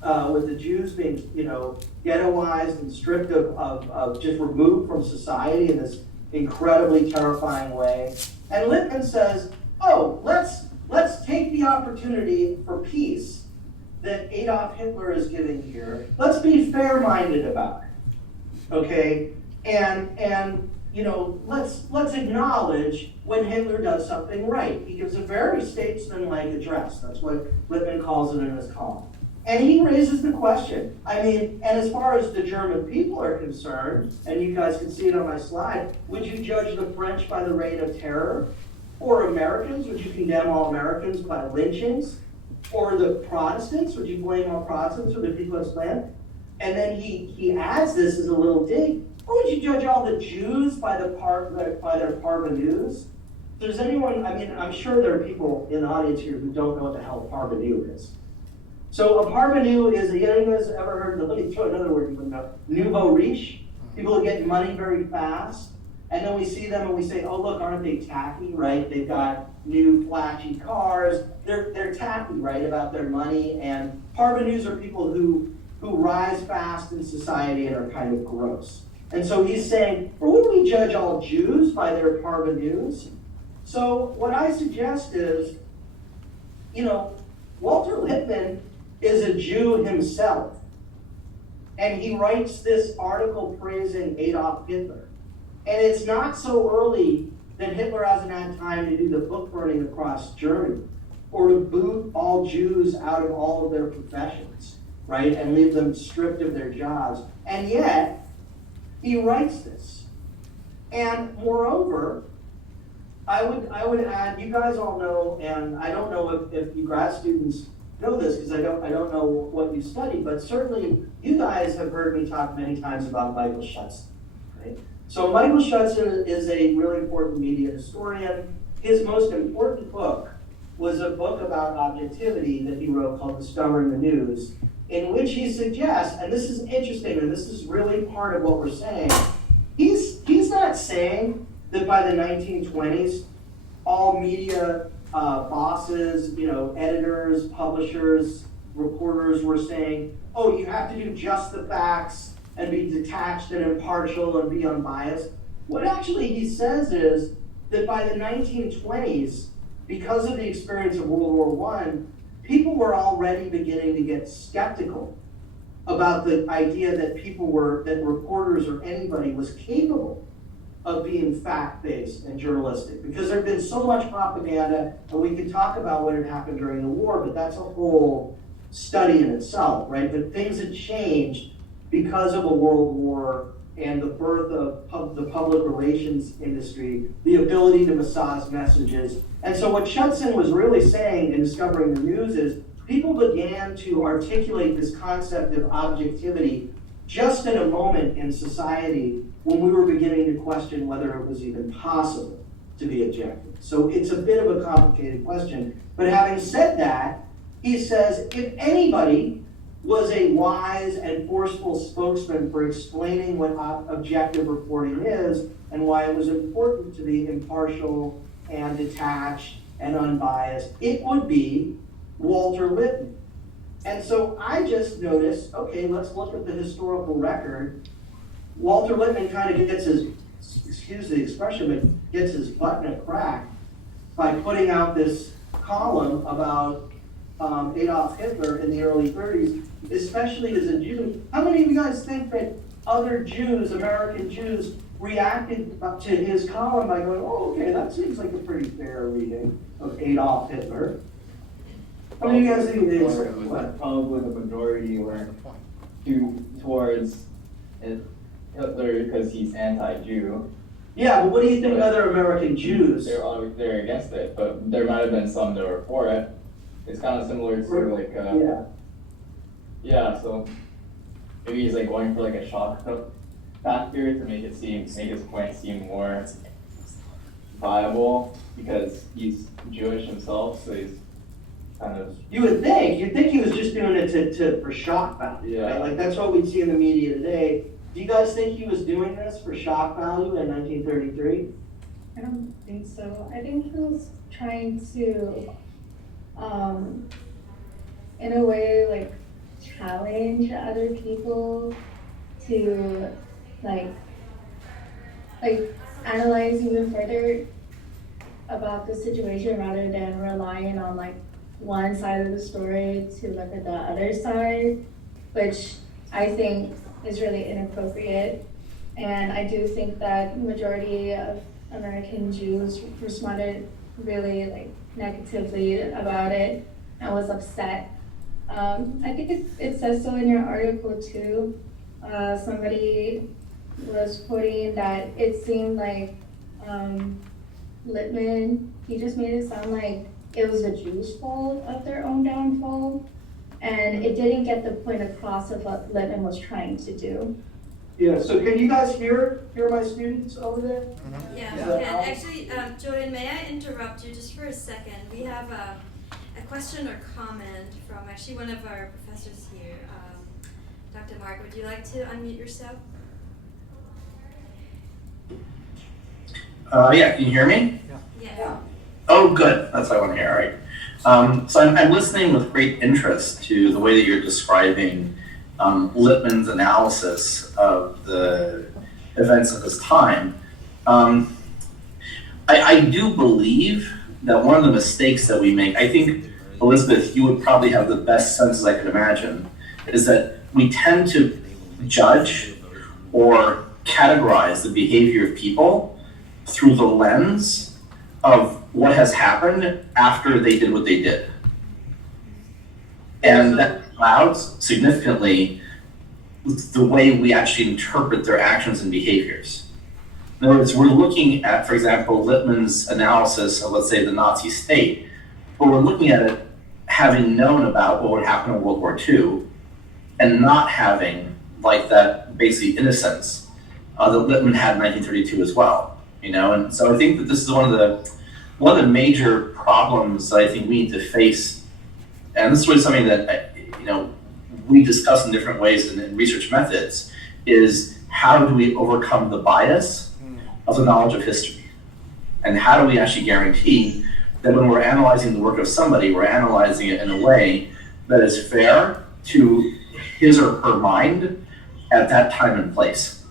the Jews being, ghettoized and stripped of just removed from society in this incredibly terrifying way. And Lippmann says, let's take the opportunity for peace that Adolf Hitler is giving here. Let's be fair-minded about it. Okay, and let's acknowledge when Hitler does something right. He gives a very statesman-like address. That's what Lippmann calls it in his column. And he raises the question. And as far as the German people are concerned, and you guys can see it on my slide, would you judge the French by the reign of terror? Or Americans? Would you condemn all Americans by lynchings? Or the Protestants? Would you blame all Protestants for the Ku Klux Klan? And then he adds this as a little dig. Or would you judge all the Jews by their parvenus? Does anyone, I mean, I'm sure there are people in the audience here who don't know what the hell a parvenu is. So a parvenu is, you guys ever heard, let me throw another word you wouldn't know, nouveau riche? People who get money very fast. And then we see them and we say, oh look, aren't they tacky, right? They've got new flashy cars. They're tacky, right, about their money. And parvenus are people who rise fast in society and are kind of gross. And so he's saying, well, wouldn't we judge all Jews by their parvenus? So what I suggest is, Walter Lippmann is a Jew himself. And he writes this article praising Adolf Hitler. And it's not so early that Hitler hasn't had time to do the book burning across Germany or to boot all Jews out of all of their professions, right, and leave them stripped of their jobs. And yet, he writes this. And moreover, I would add, you guys all know, and I don't know if you grad students know this because I don't know what you study, but certainly you guys have heard me talk many times about Michael Schutzen, right? So Michael Schutzen is a really important media historian. His most important book was a book about objectivity that he wrote called Discovering the News, in which he suggests, and this is interesting, and this is really part of what we're saying, he's not saying that by the 1920s, all media bosses, editors, publishers, reporters were saying, oh, you have to do just the facts and be detached and impartial and be unbiased. What actually he says is that by the 1920s, because of the experience of World War I, people were already beginning to get skeptical about the idea that that reporters or anybody was capable of being fact-based and journalistic, because there had been so much propaganda, and we could talk about what had happened during the war, but that's a whole study in itself, right? But things had changed because of a world war and the birth of the public relations industry, the ability to massage messages. And so what Schutzen was really saying in Discovering the News is people began to articulate this concept of objectivity just at a moment in society when we were beginning to question whether it was even possible to be objective. So it's a bit of a complicated question. But having said that, he says if anybody was a wise and forceful spokesman for explaining what objective reporting is and why it was important to be impartial and detached and unbiased, it would be Walter Lippmann. And so I just noticed, okay, let's look at the historical record. Walter Lippmann kind of gets his, excuse the expression, but gets his butt in a crack by putting out this column about Adolf Hitler in the early 30s, especially as a Jew. How many of you guys think that other Jews, American Jews, reacted to his column by going, oh, okay, that seems like a pretty fair reading of Adolf Hitler? How many of you guys think it is? What? Probably the majority were towards Hitler because he's anti-Jew. Yeah, but what do you think of other American Jews? They're against it, but there might have been some that were for it. It's kind of similar to like, so maybe he's like going for like a shock factor to make his point seem more viable because he's Jewish himself, so he's kind of. You'd think he was just doing it for shock value. Yeah. Right? Like that's what we'd see in the media today. Do you guys think he was doing this for shock value in 1933? I don't think so. I think he was trying to, in a way, like challenge other people to like analyze even further about the situation rather than relying on like one side of the story to look at the other side, which I think is really inappropriate. And I do think that the majority of American Jews responded really like negatively about it and was upset. I think it says so in your article too. Somebody was quoting that it seemed like Lippmann, he just made it sound like it was the Jews' fault of their own downfall. And it didn't get the point across of what Lippmann was trying to do. Yeah, so can you guys hear my students over there? Yeah, Yeah. we can. Actually, Julien, may I interrupt you just for a second? We have a question or comment from actually one of our professors here. Dr. Mark, would you like to unmute yourself? Yeah, can you hear me? Yeah. Oh, good. That's what I want to hear. All right. So I'm listening with great interest to the way that you're describing Lippmann's analysis of the events of this time. I do believe that one of the mistakes that we make, I think, Elisabeth, you would probably have the best senses I could imagine, is that we tend to judge or categorize the behavior of people through the lens of what has happened after they did what they did. And that clouds significantly the way we actually interpret their actions and behaviors. In other words, we're looking at, for example, Lippmann's analysis of, let's say, the Nazi state, but we're looking at it having known about what would happen in World War II and not having like that basic innocence that Lippmann had in 1932 as well. And so I think that this is one of the major problems that I think we need to face, and this is really something that we discuss in different ways in research methods, is how do we overcome the bias of the knowledge of history? And how do we actually guarantee that when we're analyzing the work of somebody, we're analyzing it in a way that is fair to his or her mind at that time and place?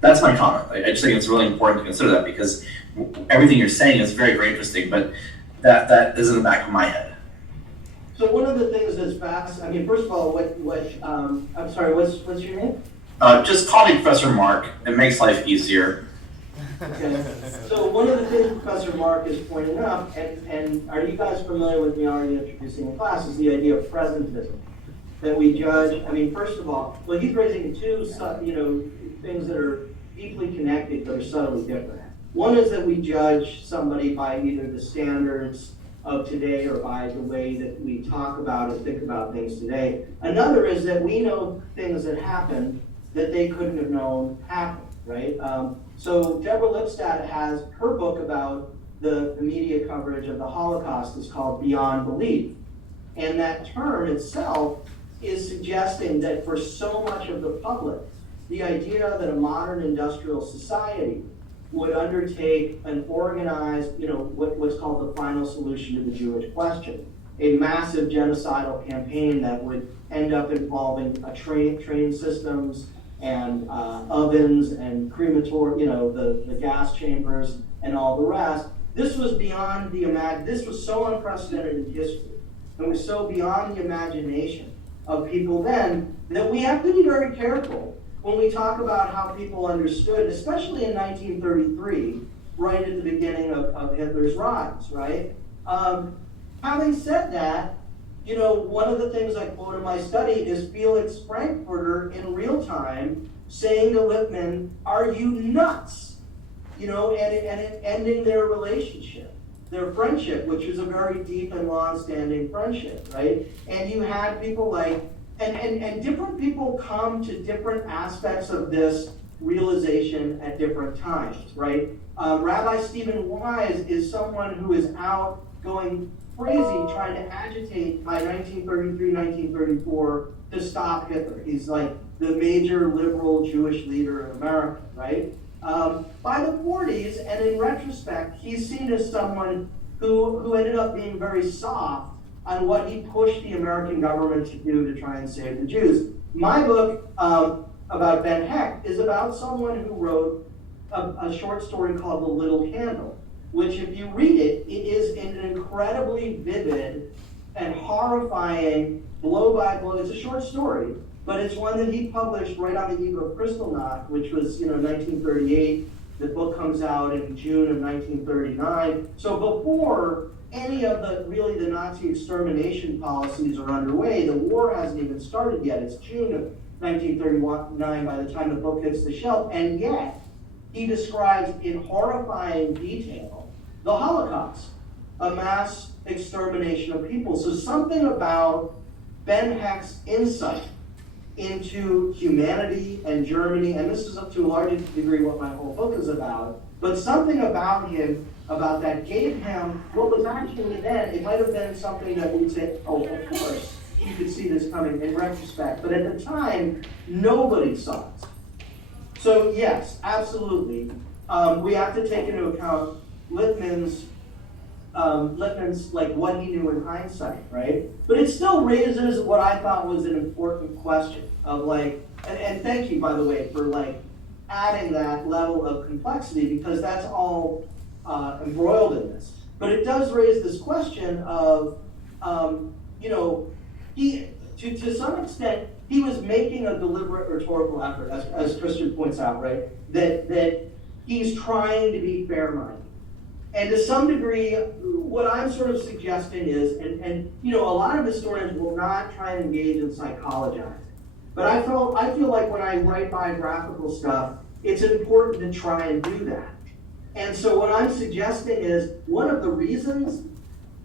That's my comment. I just think it's really important to consider that, because everything you're saying is very, very interesting, but that is in the back of my head. So one of the things that's fascinating, first of all, I'm sorry, what's your name? Just call me Professor Mark. It makes life easier. Okay. So one of the things Professor Mark is pointing out, and are you guys familiar with me already introducing the class, is the idea of presentism. That we judge, first of all, well, he's raising two, things that are deeply connected but are subtly different. One is that we judge somebody by either the standards of today or by the way that we talk about and think about things today. Another is that we know things that happened that they couldn't have known happened, right? So Deborah Lipstadt has her book about the media coverage of the Holocaust is called Beyond Belief. And that term itself is suggesting that for so much of the public, the idea that a modern industrial society would undertake an organized, what's called the final solution to the Jewish question, a massive genocidal campaign that would end up involving train systems and ovens and crematorium, the gas chambers and all the rest. This was beyond the this was so unprecedented in history, and was so beyond the imagination of people then that we have to be very careful when we talk about how people understood, especially in 1933, right at the beginning of Hitler's rise, right? Having said that, one of the things I quote in my study is Felix Frankfurter in real time saying to Lippmann, "Are you nuts?" And it ending their relationship, their friendship, which is a very deep and long-standing friendship, right? And you had people like, and different people come to different aspects of this realization at different times, right? Rabbi Stephen Wise is someone who is out going crazy trying to agitate by 1933, 1934 to stop Hitler. He's like the major liberal Jewish leader in America, right? By the 40s, and in retrospect, he's seen as someone who ended up being very soft on what he pushed the American government to do to try and save the Jews. My book about Ben Hecht is about someone who wrote a short story called The Little Candle, which if you read it, it is an incredibly vivid and horrifying blow-by-blow. It's a short story, but it's one that he published right on the eve of Kristallnacht, which was 1938. The book comes out in June of 1939. So before any of the Nazi extermination policies are underway, the war hasn't even started yet. It's June of 1939 by the time the book hits the shelf, and yet he describes in horrifying detail the Holocaust, a mass extermination of people. So something about Ben Hecht's insight into humanity and Germany, and this is up to a large degree what my whole book is about, but something about him, about that gave him what was actually then, it might have been something that we'd say, oh, of course, you could see this coming in retrospect, but at the time, nobody saw it. So yes, absolutely, we have to take into account Lippmann's like what he knew in hindsight, right? But it still raises what I thought was an important question of like, and thank you, by the way, for like adding that level of complexity, because that's all embroiled in this. But it does raise this question of, you know, he, to some extent, he was making a deliberate rhetorical effort, as Christian points out, right? That he's trying to be fair-minded. And to some degree, what I'm sort of suggesting is, and you know, a lot of historians will not try and engage in psychologizing. But I feel like when I write biographical stuff, it's important to try and do that. And so what I'm suggesting is, one of the reasons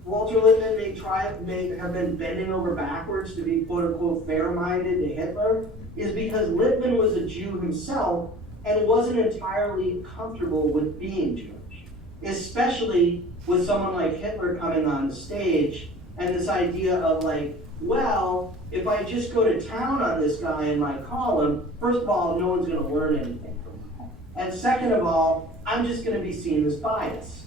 Walter Lippmann may have been bending over backwards to be quote unquote fair-minded to Hitler is because Lippmann was a Jew himself and wasn't entirely comfortable with being Jewish. Especially with someone like Hitler coming on the stage and this idea of like, well, if I just go to town on this guy in my column, first of all, no one's going to learn anything from him. And second of all, I'm just going to be seen as biased.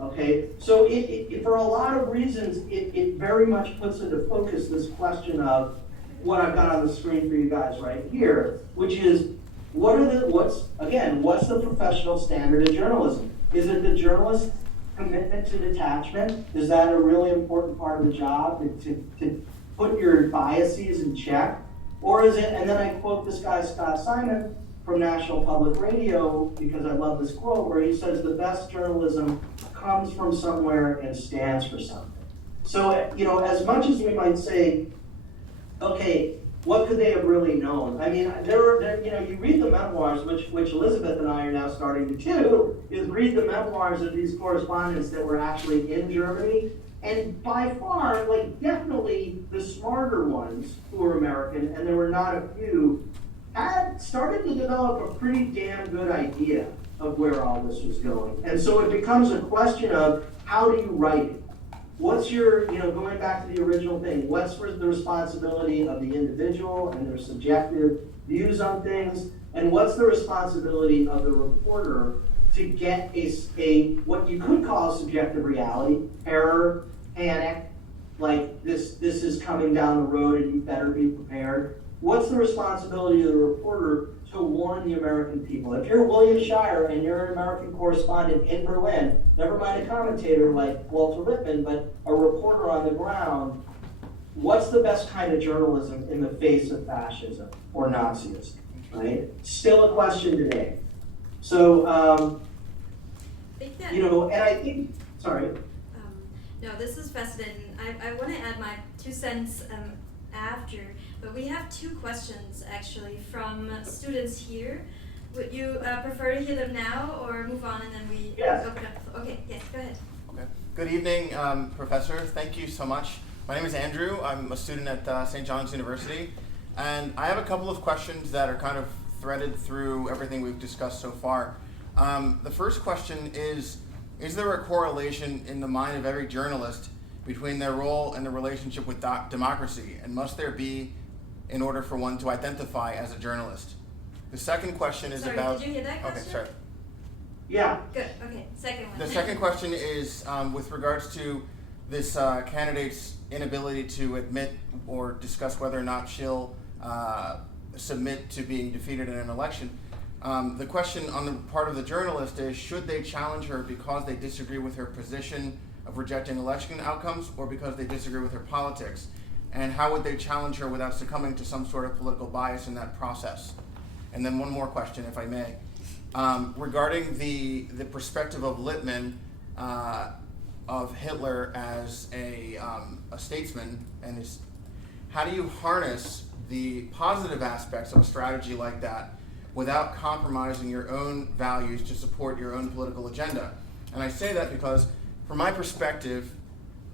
Okay? So it for a lot of reasons, it very much puts into focus this question of what I've got on the screen for you guys right here, which is what's the professional standard of journalism? Is it the journalist's commitment to detachment? Is that a really important part of the job, to put your biases in check? Or is it, and then I quote this guy, Scott Simon, from National Public Radio, because I love this quote, where he says, the best journalism comes from somewhere and stands for something. So, you know, as much as we might say, okay, what could they have really known? I mean, you know, you read the memoirs, which Elisabeth and I are now starting to do, is read the memoirs of these correspondents that were actually in Germany. And by far, like definitely the smarter ones who were American, and there were not a few, had started to develop a pretty damn good idea of where all this was going. And so it becomes a question of how do you write it? What's your, you know, going back to the original thing, what's the responsibility of the individual and their subjective views on things, and what's the responsibility of the reporter to get a what you could call a subjective reality, error, panic, like this is coming down the road and you better be prepared. What's the responsibility of the reporter to warn the American people? If you're William Shire and you're an American correspondent in Berlin, never mind a commentator like Walter Lippmann, but a reporter on the ground, what's the best kind of journalism in the face of fascism or Nazism, right? Still a question today. So, you know, and I think, sorry. No, this is fascinating. I want to add my 2 cents after, but we have 2 questions actually from students here. Would you prefer to hear them now or move on and then we open up? Okay, yes, go ahead. Okay. Good evening, Professor. Thank you so much. My name is Andrew. I'm a student at St. John's University, and I have a couple of questions that are kind of threaded through everything we've discussed so far. The first question is there a correlation in the mind of every journalist between their role and the relationship with democracy, and must there be in order for one to identify as a journalist? The second question is about... Did you hear that question? Okay, sorry. Yeah. Good, okay, second one. The second question is with regards to this candidate's inability to admit or discuss whether or not she'll submit to being defeated in an election. The question on the part of the journalist is, should they challenge her because they disagree with her position of rejecting election outcomes or because they disagree with her politics? And how would they challenge her without succumbing to some sort of political bias in that process? And then one more question, if I may. Regarding the perspective of Lippmann of Hitler as a statesman, and how do you harness the positive aspects of a strategy like that without compromising your own values to support your own political agenda? And I say that because, from my perspective,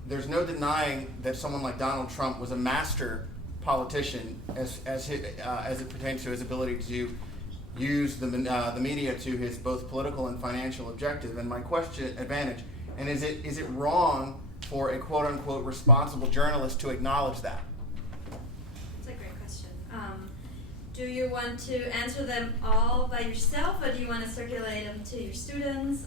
there's no denying that someone like Donald Trump was a master politician as it pertains to his ability to use the media to his both political and financial objective. And my question, advantage, and is it wrong for a quote unquote responsible journalist to acknowledge that? That's a great question. Do you want to answer them all by yourself, or do you want to circulate them to your students?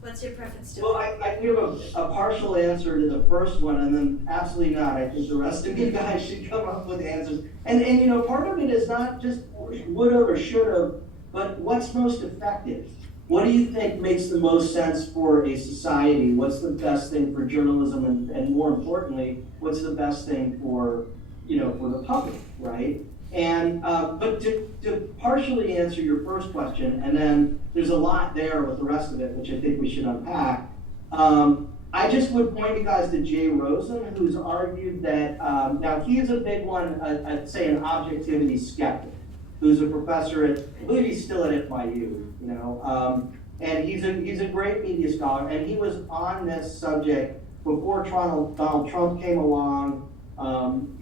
What's your preference? Well, I give a partial answer to the first one, and then absolutely not. I think the rest of you guys should come up with answers. And you know, part of it is not just would have or should have, but what's most effective? What do you think makes the most sense for a society? What's the best thing for journalism, and more importantly, what's the best thing for, you know, for the public, right? And but to partially answer your first question, and then there's a lot there with the rest of it, which I think we should unpack. I just would point you guys to Jay Rosen, who's argued that, now he is a big one, I'd say an objectivity skeptic, who's a professor at, I believe he's still at NYU, you know, and he's a great media scholar, and he was on this subject before Donald Trump came along.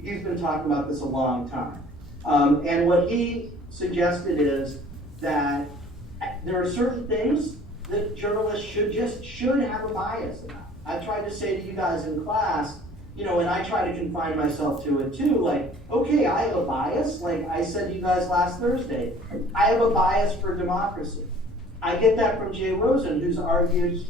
He's been talking about this a long time. And what he suggested is that there are certain things that journalists should have a bias about. I tried to say to you guys in class, you know, and I try to confine myself to it too, like, okay, I have a bias, like I said to you guys last Thursday, I have a bias for democracy. I get that from Jay Rosen, who's argued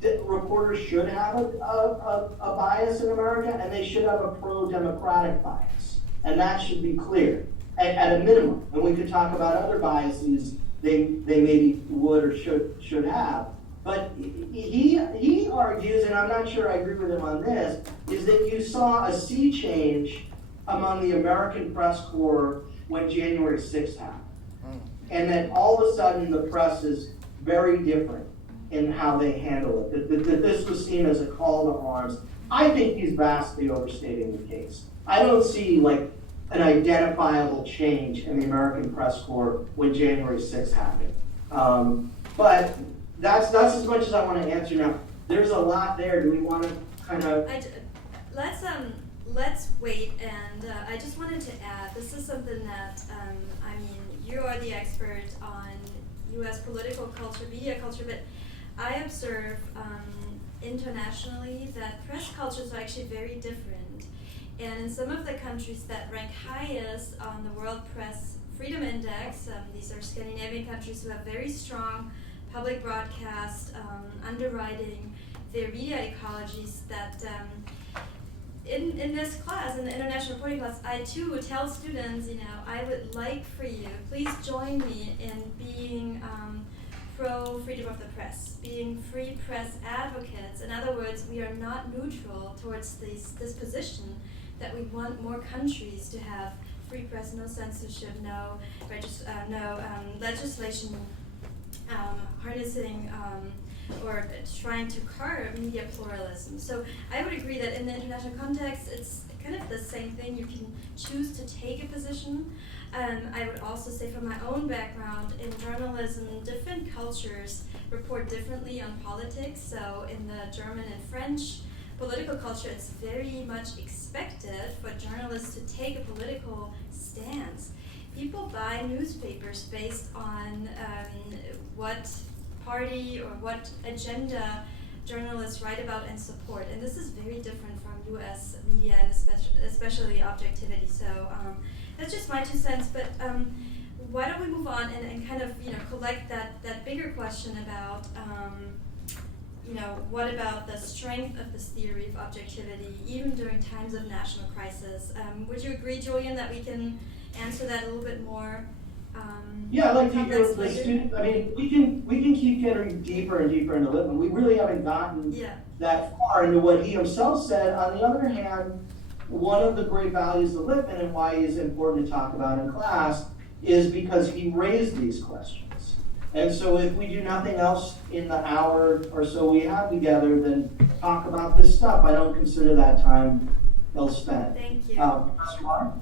that reporters should have a bias in America, and they should have a pro-democratic bias. And that should be clear, at a minimum. And we could talk about other biases they maybe would or should have. But he argues, and I'm not sure I agree with him on this, is that you saw a sea change among the American press corps when January 6th happened. And that all of a sudden the press is very different in how they handle it. That this was seen as a call to arms. I think he's vastly overstating the case. I don't see like an identifiable change in the American press corps when January 6th happened. But that's as much as I want to answer now. There's a lot there. Do we want to kind of? Let's wait. And I just wanted to add, this is something that I mean, you are the expert on U.S. political culture, media culture, but I observe internationally that press cultures are actually very different. And in some of the countries that rank highest on the World Press Freedom Index, these are Scandinavian countries who have very strong public broadcast underwriting their media ecologies, that in this class, in the international reporting class, I too tell students, you know, I would like for you, please join me in being pro freedom of the press, being free press advocates. In other words, we are not neutral towards this position that we want more countries to have free press, no censorship, no legislation harnessing or trying to curb media pluralism. So I would agree that in the international context, it's kind of the same thing. You can choose to take a position. I would also say from my own background in journalism, different cultures report differently on politics. So in the German and French political culture, it's very much expected for journalists to take a political stance. People buy newspapers based on what party or what agenda journalists write about and support. And this is very different from US media and especially objectivity. So that's just my 2 cents, but why don't we move on and kind of, you know, collect that bigger question about you know, what about the strength of this theory of objectivity, even during times of national crisis? Would you agree, Julien, that we can answer that a little bit more? Yeah, I'd like to hear the student. I mean, we can keep getting deeper and deeper into Lippmann. We really haven't gotten that far into what he himself said. On the other hand, one of the great values of Lippmann and why he's important to talk about in class is because he raised these questions. And so if we do nothing else in the hour or so we have together, then talk about this stuff. I don't consider that time ill spent. Thank you. Professor Mark?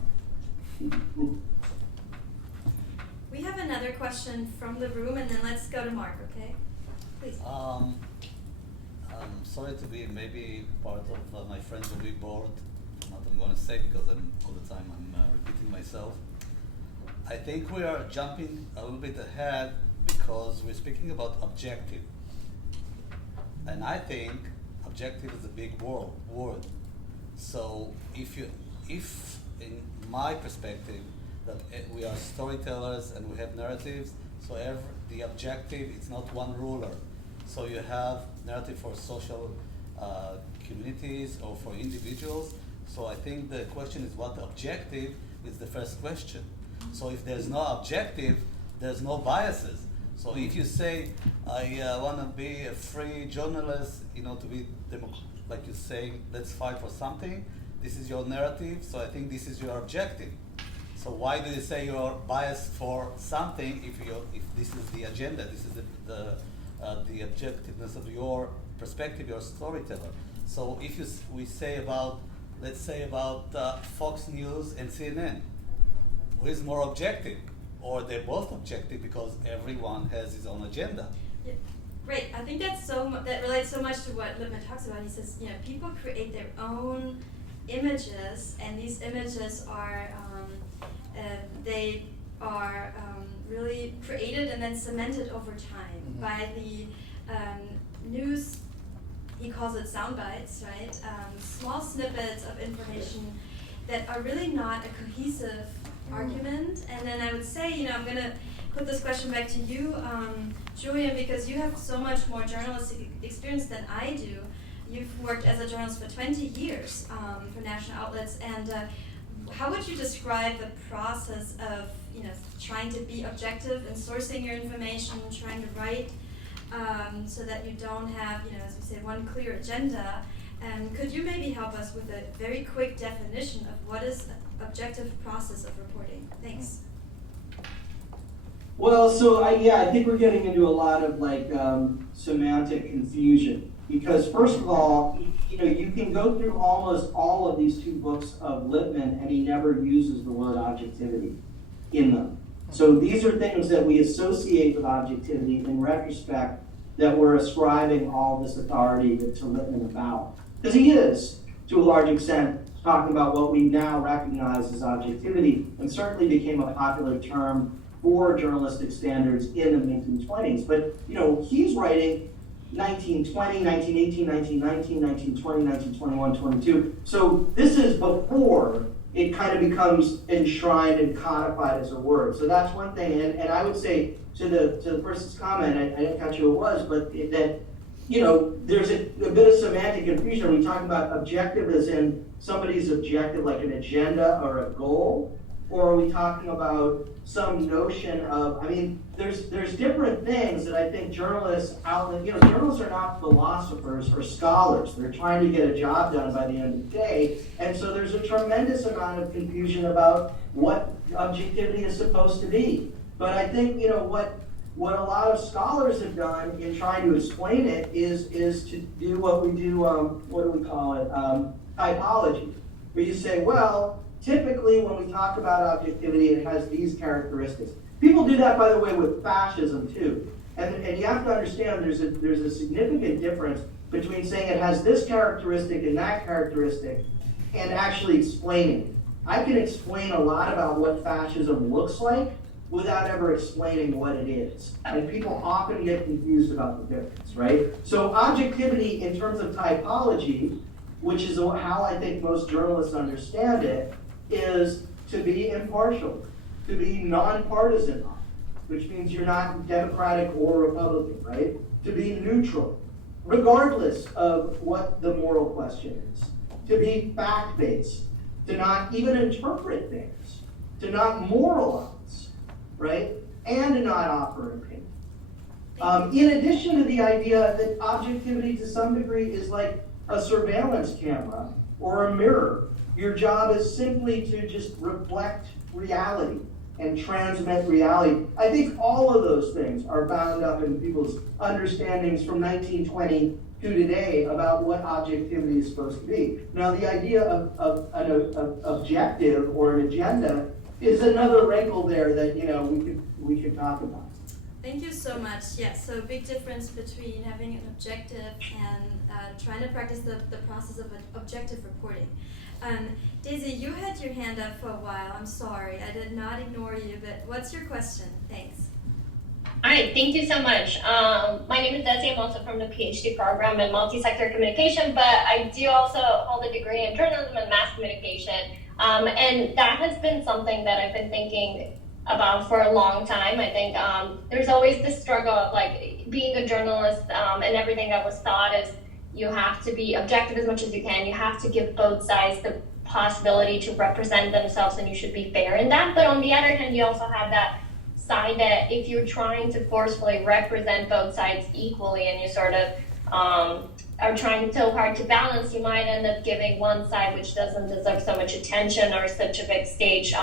We have another question from the room, and then let's go to Mark, okay? Please. I'm sorry to be maybe part of my friends will be bored what I'm going to say because all the time I'm repeating myself. I think we are jumping a little bit ahead because we're speaking about objective. And I think objective is a big word. So if in my perspective, that we are storytellers and we have narratives, so the objective is not one ruler. So you have narrative for social communities or for individuals. So I think the question is what objective is the first question. So if there's no objective, there's no biases. So if you say, I want to be a free journalist, to be like you say, let's fight for something, this is your narrative, so I think this is your objective. So why do you say you're biased for something if this is the agenda, this is the objectiveness of your perspective, your storyteller? So if let's say about Fox News and CNN, who is more objective? Or they're both objective because everyone has his own agenda. Yeah. Great. I think that relates so much to what Lippmann talks about. He says, people create their own images, and these images are really created and then cemented over time by the news. He calls it sound bites, right? Small snippets of information that are really not a cohesive argument. And then I would say, I'm going to put this question back to you, Julien, because you have so much more journalistic experience than I do. You've worked as a journalist for 20 years for national outlets, and how would you describe the process of, trying to be objective in sourcing your information, trying to write so that you don't have, as we say, one clear agenda? And could you maybe help us with a very quick definition of what is an objective process of reporting? Thanks. Well, so I think we're getting into a lot of semantic confusion, because first of all, you can go through almost all of these 2 books of Lippmann and he never uses the word objectivity in them. So these are things that we associate with objectivity in retrospect that we're ascribing all this authority to Lippmann about. Because he is, to a large extent, talking about what we now recognize as objectivity, and certainly became a popular term for journalistic standards in the 1920s. But he's writing 1920, 1918, 1919, 1920, 1921, 22. So this is before it kind of becomes enshrined and codified as a word. So that's one thing. And I would say to the person's comment, I didn't catch who it was, but that there's a bit of semantic confusion. When we talk about objective as in somebody's objective, like an agenda or a goal, or are we talking about some notion of, there's different things that I think journalists journalists are not philosophers or scholars. They're trying to get a job done by the end of the day. And so there's a tremendous amount of confusion about what objectivity is supposed to be. But I think, what a lot of scholars have done in trying to explain it is to do what we do, what do we call it, typology, where you say, well, typically when we talk about objectivity, it has these characteristics. People do that, by the way, with fascism too. And you have to understand there's a significant difference between saying it has this characteristic and that characteristic and actually explaining it. I can explain a lot about what fascism looks like without ever explaining what it is. And people often get confused about the difference, right? So objectivity in terms of typology, which is how I think most journalists understand it, is to be impartial, to be nonpartisan, which means you're not Democratic or Republican, right? To be neutral, regardless of what the moral question is. To be fact-based, to not even interpret things, to not moralize, right? And to not offer an opinion. In addition to the idea that objectivity to some degree is like a surveillance camera or a mirror. Your job is simply to just reflect reality and transmit reality. I think all of those things are bound up in people's understandings from 1920 to today about what objectivity is supposed to be. Now, the idea of an objective or an agenda is another wrinkle there that we could talk about. Thank you so much. Yes, so a big difference between having an objective and trying to practice the process of objective reporting. Daisy, you had your hand up for a while. I'm sorry, I did not ignore you, but what's your question? Thanks. All right, thank you so much. My name is Desi. I'm also from the PhD program in multi-sector communication, but I do also hold a degree in journalism and mass communication. And that has been something that I've been thinking about for a long time. I think there's always this struggle of like being a journalist and everything that was taught is you have to be objective as much as you can. You have to give both sides the possibility to represent themselves and you should be fair in that. But on the other hand, you also have that side that if you're trying to forcefully represent both sides equally and you sort of are trying so hard to balance, you might end up giving one side which doesn't deserve so much attention or such a big stage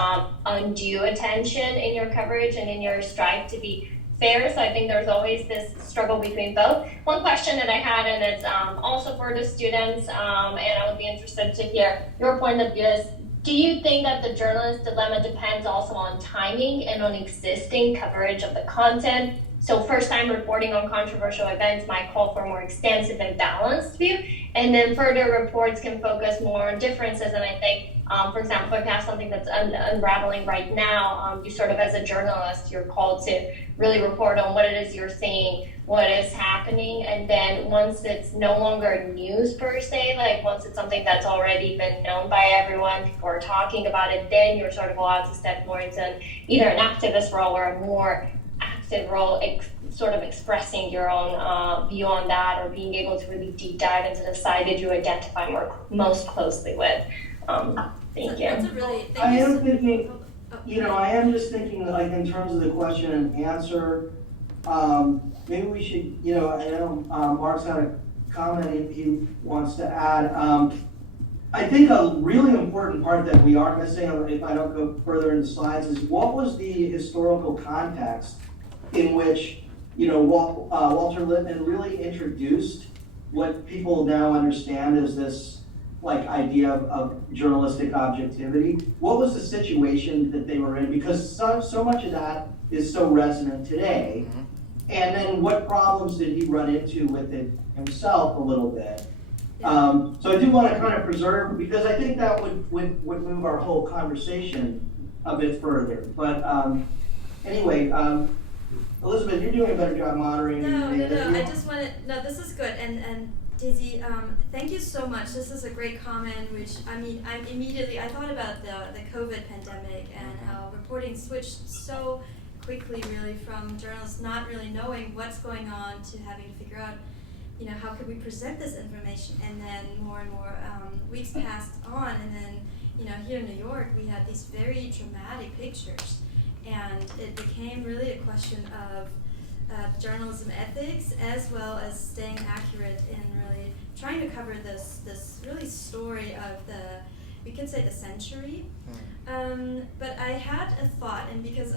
undue attention in your coverage and in your strive to be fair. So I think there's always this struggle between both. One question that I had, and it's also for the students, and I would be interested to hear your point of view is, do you think that the journalist dilemma depends also on timing and on existing coverage of the content? So first-time reporting on controversial events might call for a more extensive and balanced view, and then further reports can focus more on differences. And I think, for example, if you have something that's unraveling right now, you sort of, as a journalist, you're called to really report on what it is you're seeing, what is happening, and then once it's no longer news per se, like once it's something that's already been known by everyone, people are talking about it, then you're sort of allowed to step more into either an activist role or a more active role, sort of expressing your own view on that, or being able to really deep dive into the side that you identify most closely with. Thank you. That's a really, I am thinking, I am just thinking like in terms of the question and answer, maybe we should, I know Mark's had a comment he wants to add. I think a really important part that we are missing, if I don't go further in the slides, is what was the historical context in which, Walter Lippmann really introduced what people now understand as this idea of journalistic objectivity. What was the situation that they were in? Because so much of that is so resonant today. Mm-hmm. And then what problems did he run into with it himself a little bit? So I do want to kind of preserve, because I think that would move our whole conversation a bit further. But anyway, Elisabeth, you're doing a better job moderating. No, I just want to, this is good. And Daisy, thank you so much. This is a great comment, which, I thought about the COVID pandemic and how reporting switched so quickly, really, from journalists not really knowing what's going on to having to figure out, how could we present this information? And then more and more weeks passed on, and then, here in New York, we had these very dramatic pictures, and it became really a question of journalism ethics, as well as staying accurate and really trying to cover this really story of we could say the century. But I had a thought, and because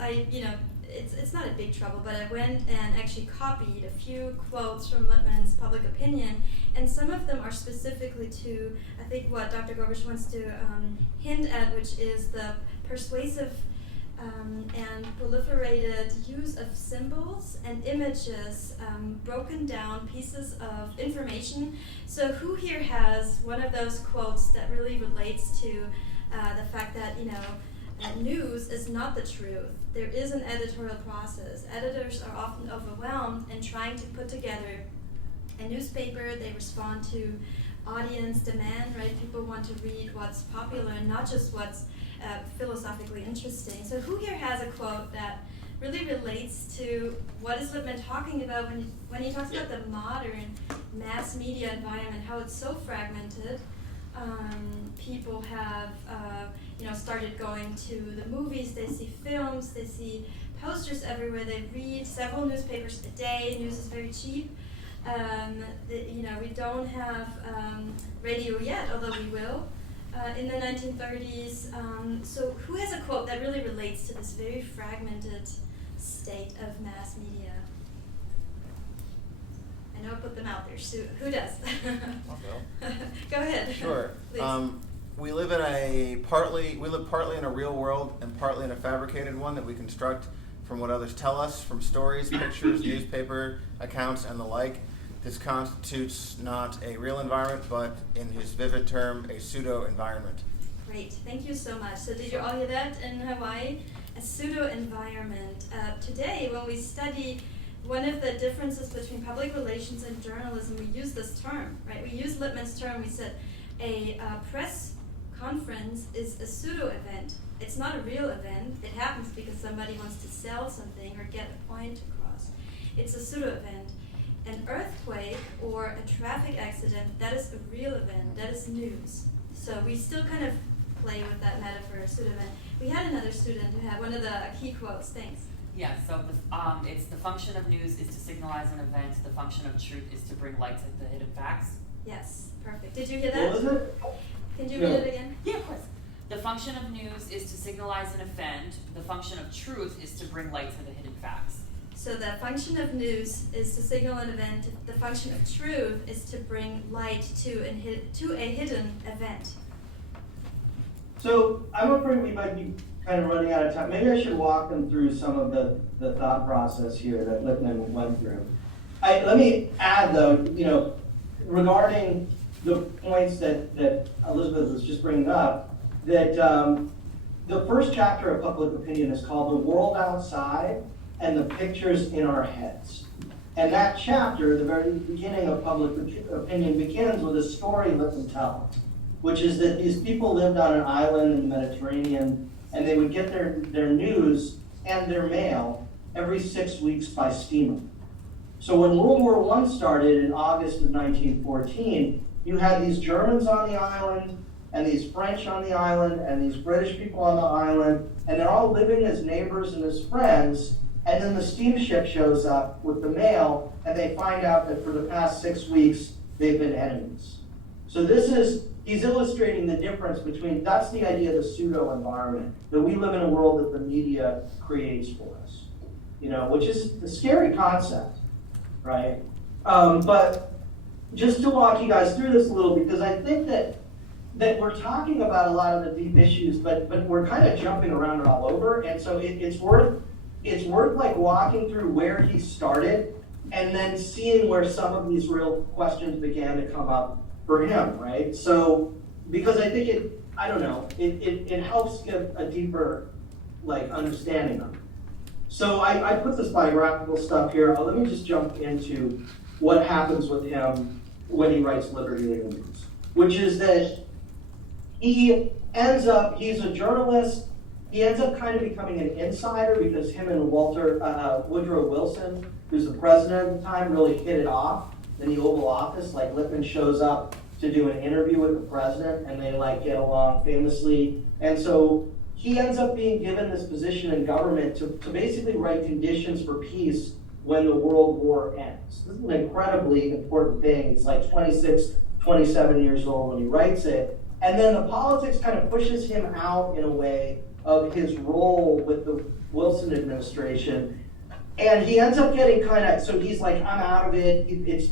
it's not a big trouble, but I went and actually copied a few quotes from Lippmann's Public Opinion, and some of them are specifically to, I think, what Dr. Gorbach wants to hint at, which is the persuasive and proliferated use of symbols and images, broken down pieces of information. So who here has one of those quotes that really relates to the fact that, news is not the truth. There is an editorial process. Editors are often overwhelmed in trying to put together a newspaper. They respond to audience demand, right? People want to read what's popular and not just what's philosophically interesting. So who here has a quote that really relates to what is Lippmann talking about when he talks about the modern mass media environment, how it's so fragmented? People have started going to the movies, they see films, they see posters everywhere, they read several newspapers a day, news is very cheap. We don't have radio yet, although we will in the 1930s. So who has a quote that really relates to this very fragmented state of mass media? I know I put them out there. So who does? Go ahead. Sure. Please. We live partly in a real world and partly in a fabricated one that we construct from what others tell us, from stories, pictures, newspaper accounts, and the like. this constitutes not a real environment, but in his vivid term, a pseudo-environment. Great, thank you so much. So did you all hear that in Hawaii? A pseudo-environment. Today, when we study one of the differences between public relations and journalism, we use this term, right? We use Lippmann's term. We said a press conference is a pseudo-event. It's not a real event. It happens because somebody wants to sell something or get a point across. It's a pseudo-event. An earthquake or a traffic accident, that is a real event. That is news. So we still kind of play with that metaphor, pseudo-event. We had another student who had one of the key quotes. Thanks. Yeah, so it's the function of news is to signalize an event. The function of truth is to bring light to the hidden facts. Yes, perfect. Did you hear that? What was it? Can you read it again? Yeah, of course. The function of news is to signalize an event. The function of truth is to bring light to the hidden facts. So the function of news is to signal an event. The function of truth is to bring light to a hidden event. So I'm afraid we might be kind of running out of time. Maybe I should walk them through some of the thought process here that Lippmann went through. Let me add though, regarding the points that Elisabeth was just bringing up, that the first chapter of Public Opinion is called The World Outside and the Pictures in Our Heads. And that chapter, the very beginning of Public Opinion, begins with a story Lippmann tells, which is that these people lived on an island in the Mediterranean, and they would get their news and their mail every 6 weeks by steamer. So when World War I started in August of 1914, you had these Germans on the island, and these French on the island, and these British people on the island, and they're all living as neighbors and as friends, and then the steamship shows up with the mail, and they find out that for the past 6 weeks, they've been enemies. So he's illustrating the difference between, that's the idea of the pseudo-environment, that we live in a world that the media creates for us, which is a scary concept, right? But just to walk you guys through this a little, because I think that we're talking about a lot of the deep issues, but we're kind of jumping around and all over, and so it's worth like walking through where he started and then seeing where some of these real questions began to come up for him, right? So, because I think it helps give a deeper understanding of it. So I put this biographical stuff here. Let me just jump into what happens with him when he writes Liberty News, which is that he's a journalist. He ends up kind of becoming an insider because him and Woodrow Wilson, who's the president at the time, really hit it off in the Oval Office. Like Lippmann shows up to do an interview with the president, and they get along famously. And so he ends up being given this position in government to basically write conditions for peace when the World War ends. This is an incredibly important thing. He's 26, 27 years old when he writes it. And then the politics kind of pushes him out in a way of his role with the Wilson administration. And he ends up getting so he's like, I'm out of it. There's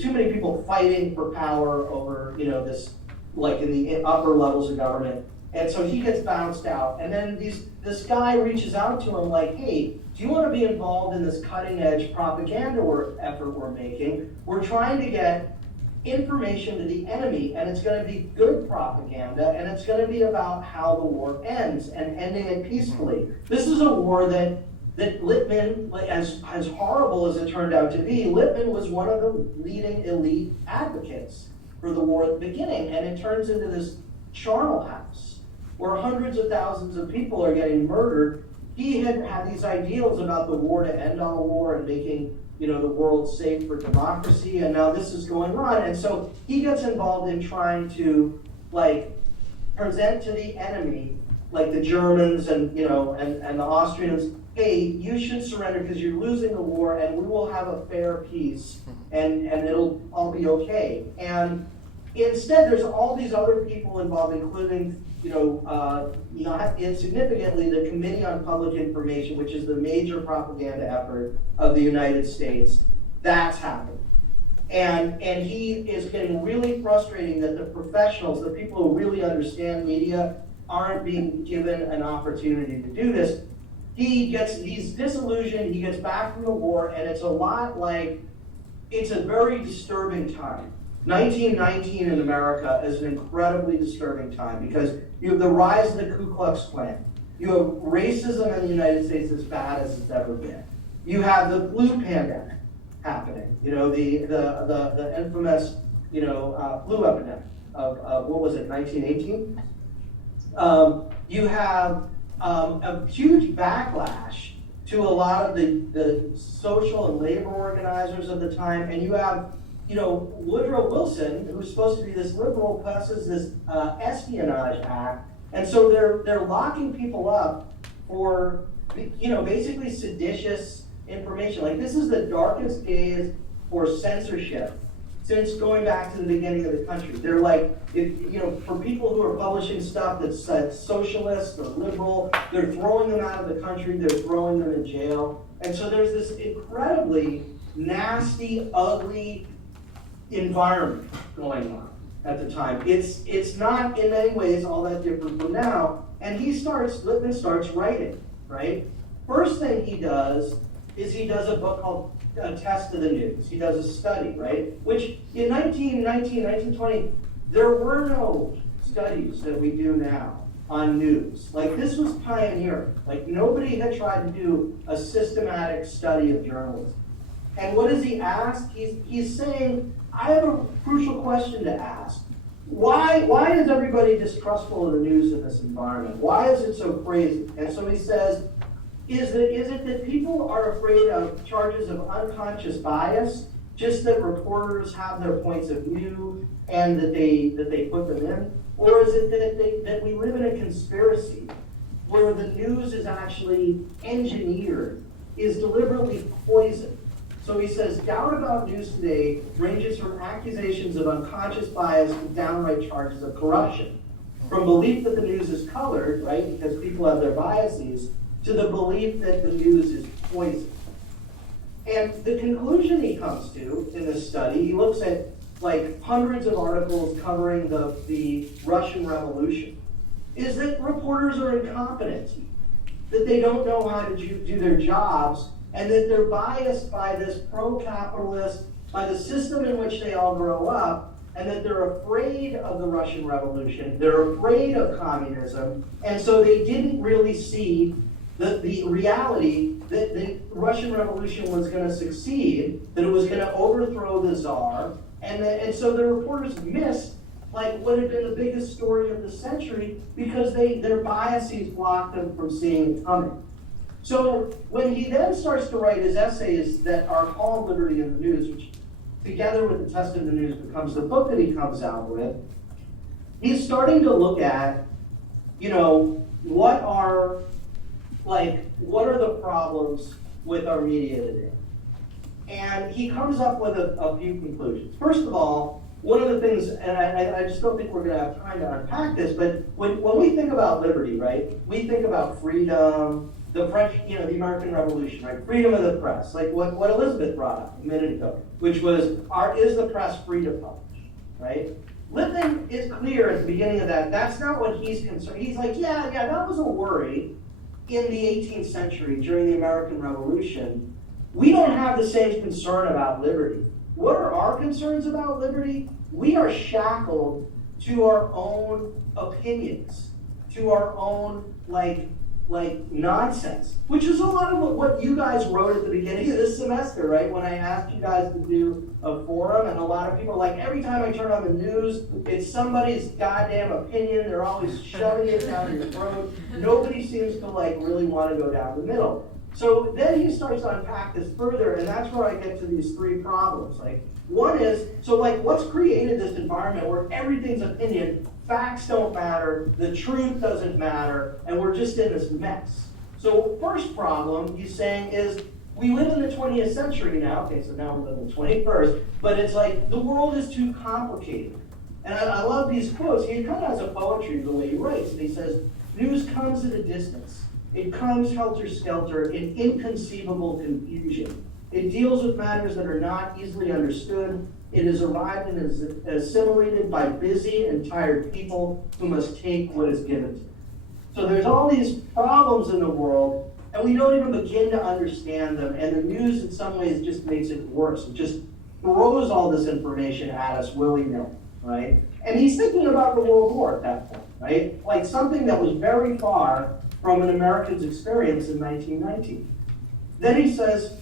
too many people fighting for power over, this, in the upper levels of government. And so he gets bounced out. And then this guy reaches out to him hey, do you want to be involved in this cutting edge propaganda effort we're making? We're trying to get information to the enemy, and it's going to be good propaganda, and it's going to be about how the war ends and ending it peacefully. This is a war that Lippmann, as horrible as it turned out to be, Lippmann was one of the leading elite advocates for the war at the beginning, and it turns into this charnel house where hundreds of thousands of people are getting murdered. He had these ideals about the war to end all war and making the world safe for democracy, and now this is going on. And so he gets involved in trying to present to the enemy, the Germans and the Austrians, hey, you should surrender because you're losing the war, and we will have a fair peace, and it'll all be okay. And instead, there's all these other people involved, including not insignificantly, the Committee on Public Information, which is the major propaganda effort of the United States. That's happening. And he is getting really frustrating that the professionals, the people who really understand media, aren't being given an opportunity to do this. He's disillusioned, he gets back from the war, and it's a lot like it's a very disturbing time. 1919 in America is an incredibly disturbing time because you have the rise of the Ku Klux Klan. You have racism in the United States as bad as it's ever been. You have the flu pandemic happening. You know, the infamous, flu epidemic of what was it, 1918? You have a huge backlash to a lot of the social and labor organizers of the time, and you have, Woodrow Wilson, who's supposed to be this liberal, passes this Espionage Act, and so they're locking people up for, basically seditious information. Like, this is the darkest days for censorship since going back to the beginning of the country. They're like, for people who are publishing stuff that's socialist or liberal, they're throwing them out of the country, they're throwing them in jail. And so there's this incredibly nasty, ugly environment going on at the time. It's not in many ways all that different from now. And Lippmann starts writing, right? First thing he does is he does a book called A Test of the News. He does a study, right? Which in 1920, there were no studies that we do now on news. Like, this was pioneering. Like, nobody had tried to do a systematic study of journalism. And what does he ask? He's saying, I have a crucial question to ask. Why is everybody distrustful of the news in this environment? Why is it so crazy? And so he says, is it that people are afraid of charges of unconscious bias, just that reporters have their points of view and that they put them in? Or is it that we live in a conspiracy where the news is actually engineered, is deliberately poisoned? So he says, doubt about news today ranges from accusations of unconscious bias to downright charges of corruption. From belief that the news is colored, right, because people have their biases, to the belief that the news is poison. And the conclusion he comes to in this study, he looks at like hundreds of articles covering the Russian Revolution, is that reporters are incompetent, that they don't know how to do their jobs, and that they're biased by this pro-capitalist, by the system in which they all grow up, and that they're afraid of the Russian Revolution, they're afraid of communism, and so they didn't really see the reality that the Russian Revolution was going to succeed, that it was going to overthrow the Tsar, and so the reporters missed like what had been the biggest story of the century because their biases blocked them from seeing it coming. So when he then starts to write his essays that are called Liberty in the News, which together with The Test of the News becomes the book that he comes out with, he's starting to look at, what are the problems with our media today? And he comes up with a few conclusions. First of all, one of the things, and I just don't think we're going to have time to unpack this, but when we think about liberty, right, we think about freedom, the French, the American Revolution, right, freedom of the press, like what Elisabeth brought up a minute ago, which was, is the press free to publish, right? Lippmann is clear at the beginning of that. That's not what he's concerned. He's like, yeah, that was a worry in the 18th century during the American Revolution. We don't have the same concern about liberty. What are our concerns about liberty? We are shackled to our own opinions, to our own like nonsense, which is a lot of what you guys wrote at the beginning of this semester, right? When I asked you guys to do a forum, and a lot of people are like, every time I turn on the news, it's somebody's goddamn opinion. They're always shoving it down your throat. Nobody seems to really want to go down the middle. So then he starts to unpack this further, and that's where I get to these three problems. One is, what's created this environment where everything's opinion, facts don't matter, the truth doesn't matter, and we're just in this mess. So first problem he's saying is, we live in the 20th century now. Okay, so now we live in the 21st, but it's like the world is too complicated. And I love these quotes. He kind of has a poetry the way he writes, and he says, news comes at a distance. It comes helter-skelter in inconceivable confusion. It deals with matters that are not easily understood. It is arrived and is assimilated by busy and tired people who must take what is given to them. So there's all these problems in the world, and we don't even begin to understand them, and the news in some ways just makes it worse. It just throws all this information at us willy-nilly, right? And he's thinking about the World War at that point, right? Like something that was very far from an American's experience in 1919. Then he says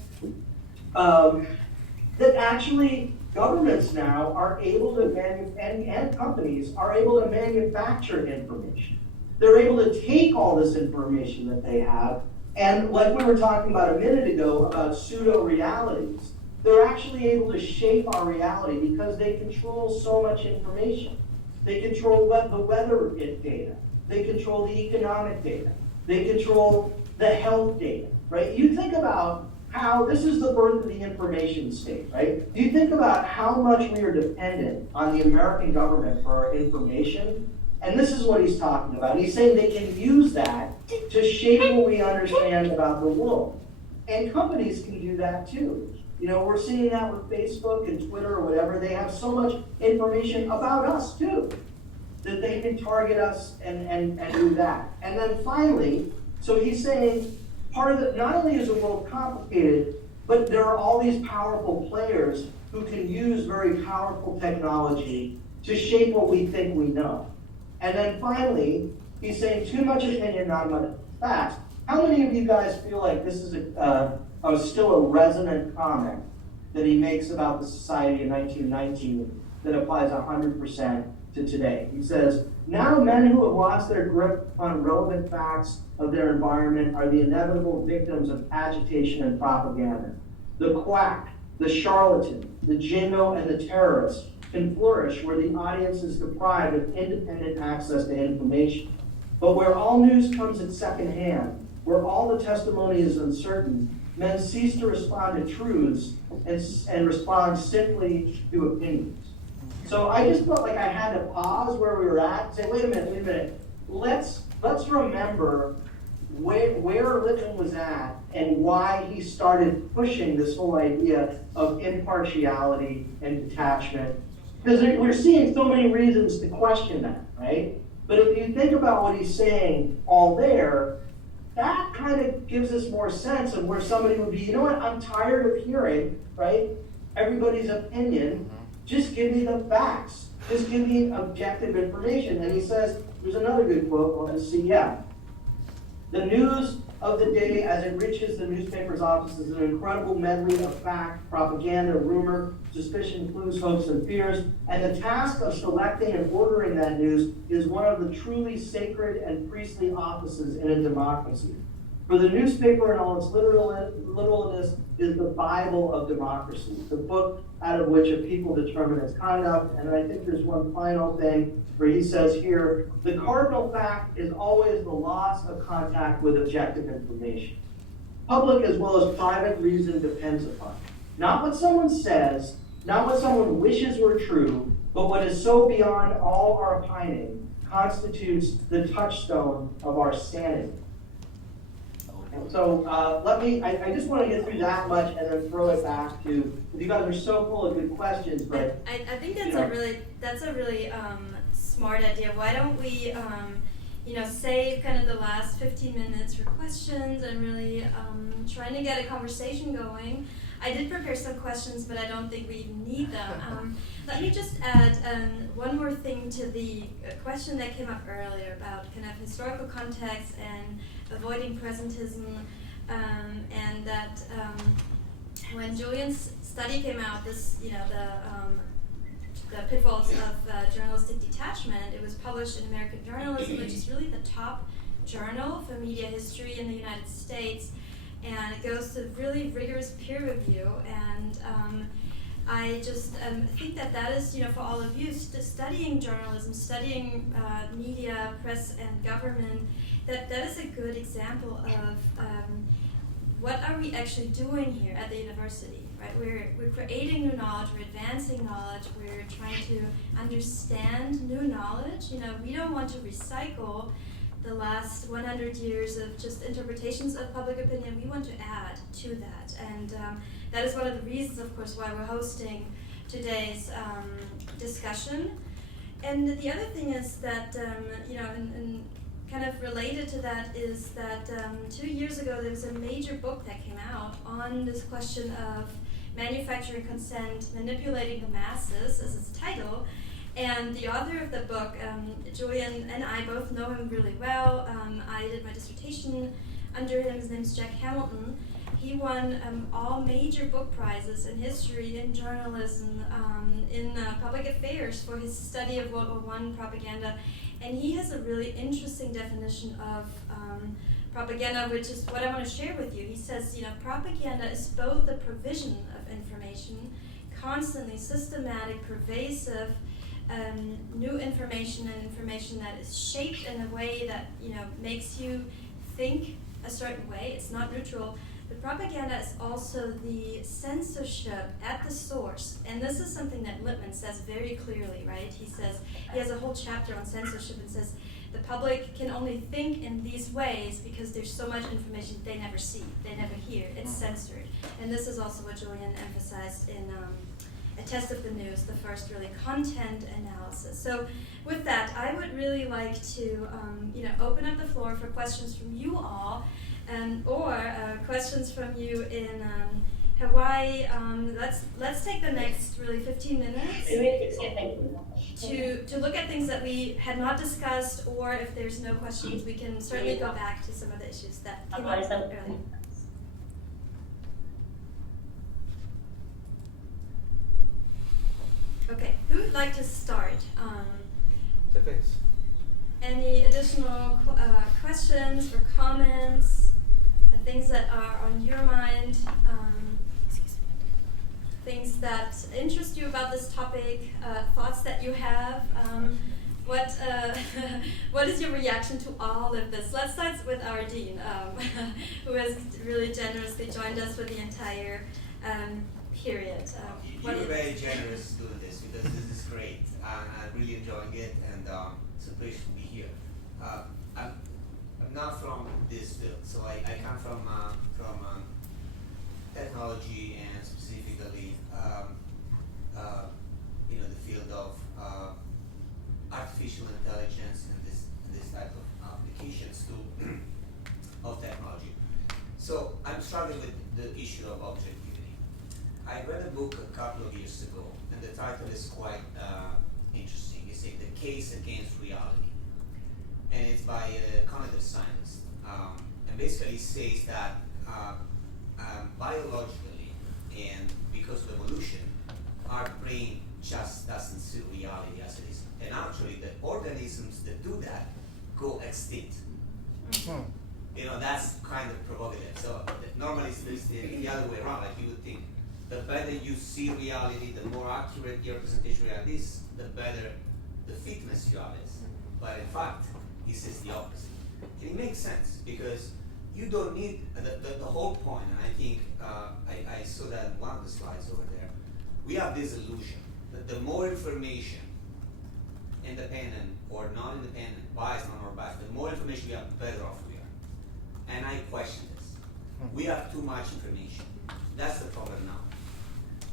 that actually governments now are able to, and companies are able to manufacture information. They're able to take all this information that they have, and like we were talking about a minute ago about pseudo-realities, they're actually able to shape our reality because they control so much information. They control the weather data. They control the economic data. They control the health data, right? You think about how this is the birth of the information state, right? You think about how much we are dependent on the American government for our information, and this is what he's talking about. He's saying they can use that to shape what we understand about the world. And companies can do that too. You know, we're seeing that with Facebook and Twitter or whatever. They have so much information about us too, that they can target us and do that. And then finally, so he's saying, part of the, not only is the world complicated, but there are all these powerful players who can use very powerful technology to shape what we think we know. And then finally, he's saying too much opinion, not much facts. How many of you guys feel like this is still a resonant comment that he makes about the society in 1919 that applies 100% to today? He says, now men who have lost their grip on relevant facts of their environment are the inevitable victims of agitation and propaganda. The quack, the charlatan, the jingo, and the terrorist can flourish where the audience is deprived of independent access to information. But where all news comes at second hand, where all the testimony is uncertain, men cease to respond to truths and respond simply to opinions. So I just felt like I had to pause where we were at and say, wait a minute. Let's remember where Lippmann was at and why he started pushing this whole idea of impartiality and detachment. Because we're seeing so many reasons to question that, right? But if you think about what he's saying all there, that kind of gives us more sense of where somebody would be, you know what, I'm tired of hearing, right, everybody's opinion. Just give me the facts. Just give me objective information. And he says, there's another good quote, well, let's see, yeah. The news of the day as it reaches the newspaper's offices is an incredible medley of fact, propaganda, rumor, suspicion, clues, hopes, and fears. And the task of selecting and ordering that news is one of the truly sacred and priestly offices in a democracy. For the newspaper in all its literalness is the Bible of democracy, the book out of which a people determine its conduct. And I think there's one final thing where he says here, the cardinal fact is always the loss of contact with objective information. Public as well as private reason depends upon it. Not what someone says, not what someone wishes were true, but what is so beyond all our opining constitutes the touchstone of our sanity. So I just want to get through that much and then throw it back to, you guys are so full of good questions, but I think that's a really smart idea. Why don't we save kind of the last 15 minutes for questions and really trying to get a conversation going. I did prepare some questions, but I don't think we even need them. Let me just add one more thing to the question that came up earlier about kind of historical context and avoiding presentism, and that when Julien's study came out, this the pitfalls of journalistic detachment, it was published in American Journalism, which is really the top journal for media history in the United States, and it goes to really rigorous peer review. And I just think that is, for all of you studying journalism, studying media, press, and government, that is a good example of what are we actually doing here at the university, right? We're creating new knowledge, we're advancing knowledge, we're trying to understand new knowledge. We don't want to recycle the last 100 years of just interpretations of public opinion. We want to add to that. And that is one of the reasons, of course, why we're hosting today's discussion. And the other thing is that, and kind of related to that is that 2 years ago there was a major book that came out on this question of Manufacturing Consent, Manipulating the Masses is its title. And the author of the book, Julien and I both know him really well. I did my dissertation under him. His name is Jack Hamilton. He won all major book prizes in history, in journalism, in public affairs for his study of World War I propaganda. And he has a really interesting definition of propaganda, which is what I want to share with you. He says, propaganda is both the provision of information, constantly systematic, pervasive, new information and information that is shaped in a way that makes you think a certain way. It's not neutral. But propaganda is also the censorship at the source. And this is something that Lippmann says very clearly, right? He says, he has a whole chapter on censorship and says, the public can only think in these ways because there's so much information they never see, they never hear. It's censored. And this is also what Julien emphasized in A Test of the News, the first really content analysis. So with that, I would really like to open up the floor for questions from you all, or questions from you in Hawaii. Let's take the next really 15 minutes to look at things that we had not discussed, or if there's no questions, we can certainly go back to some of the issues that came up earlier. Okay, who would like to start? Any additional questions or comments, things that are on your mind, things that interest you about this topic, thoughts that you have? What is your reaction to all of this? Let's start with our dean, who has really generously joined us for the entire period. You were very generous doing this because this is great. I'm really enjoying it, and it's a pleasure to be here. I'm not from this field, so I come from technology and specifically the field of artificial intelligence and this type of applications of technology. So I'm struggling with the issue of objectivity. I read a book a couple of years ago, and the title is quite interesting. It's The Case Against Reality. And it's by a cognitive scientist. And basically says that biologically, and because of evolution, our brain just doesn't see reality as it is. And actually, the organisms that do that go extinct. That's kind of provocative. So normally it's the other way around. Like you would think, the better you see reality, the more accurate your representation of reality is, the better the fitness you are is. But in fact, he says the opposite. And it makes sense because you don't need the whole point, and I think I saw that in one of the slides over there. We have this illusion that the more information, independent or non-independent, biased or non-biased, the more information we have, the better off we are. And I question this. We have too much information. That's the problem now.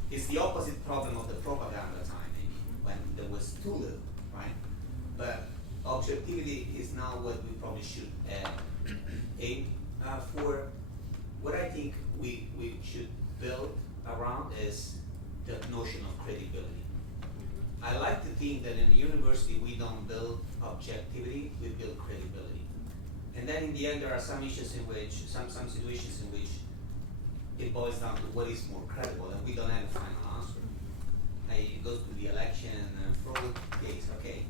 It's the opposite problem of the propaganda time, maybe, when there was too little, right? But objectivity is now what we probably should aim for. What I think we should build around is the notion of credibility. I like to think that in the university we don't build objectivity, we build credibility. And then in the end there are some issues in which, some situations in which it boils down to what is more credible, and we don't have a final answer. It goes to the election fraud case. Okay,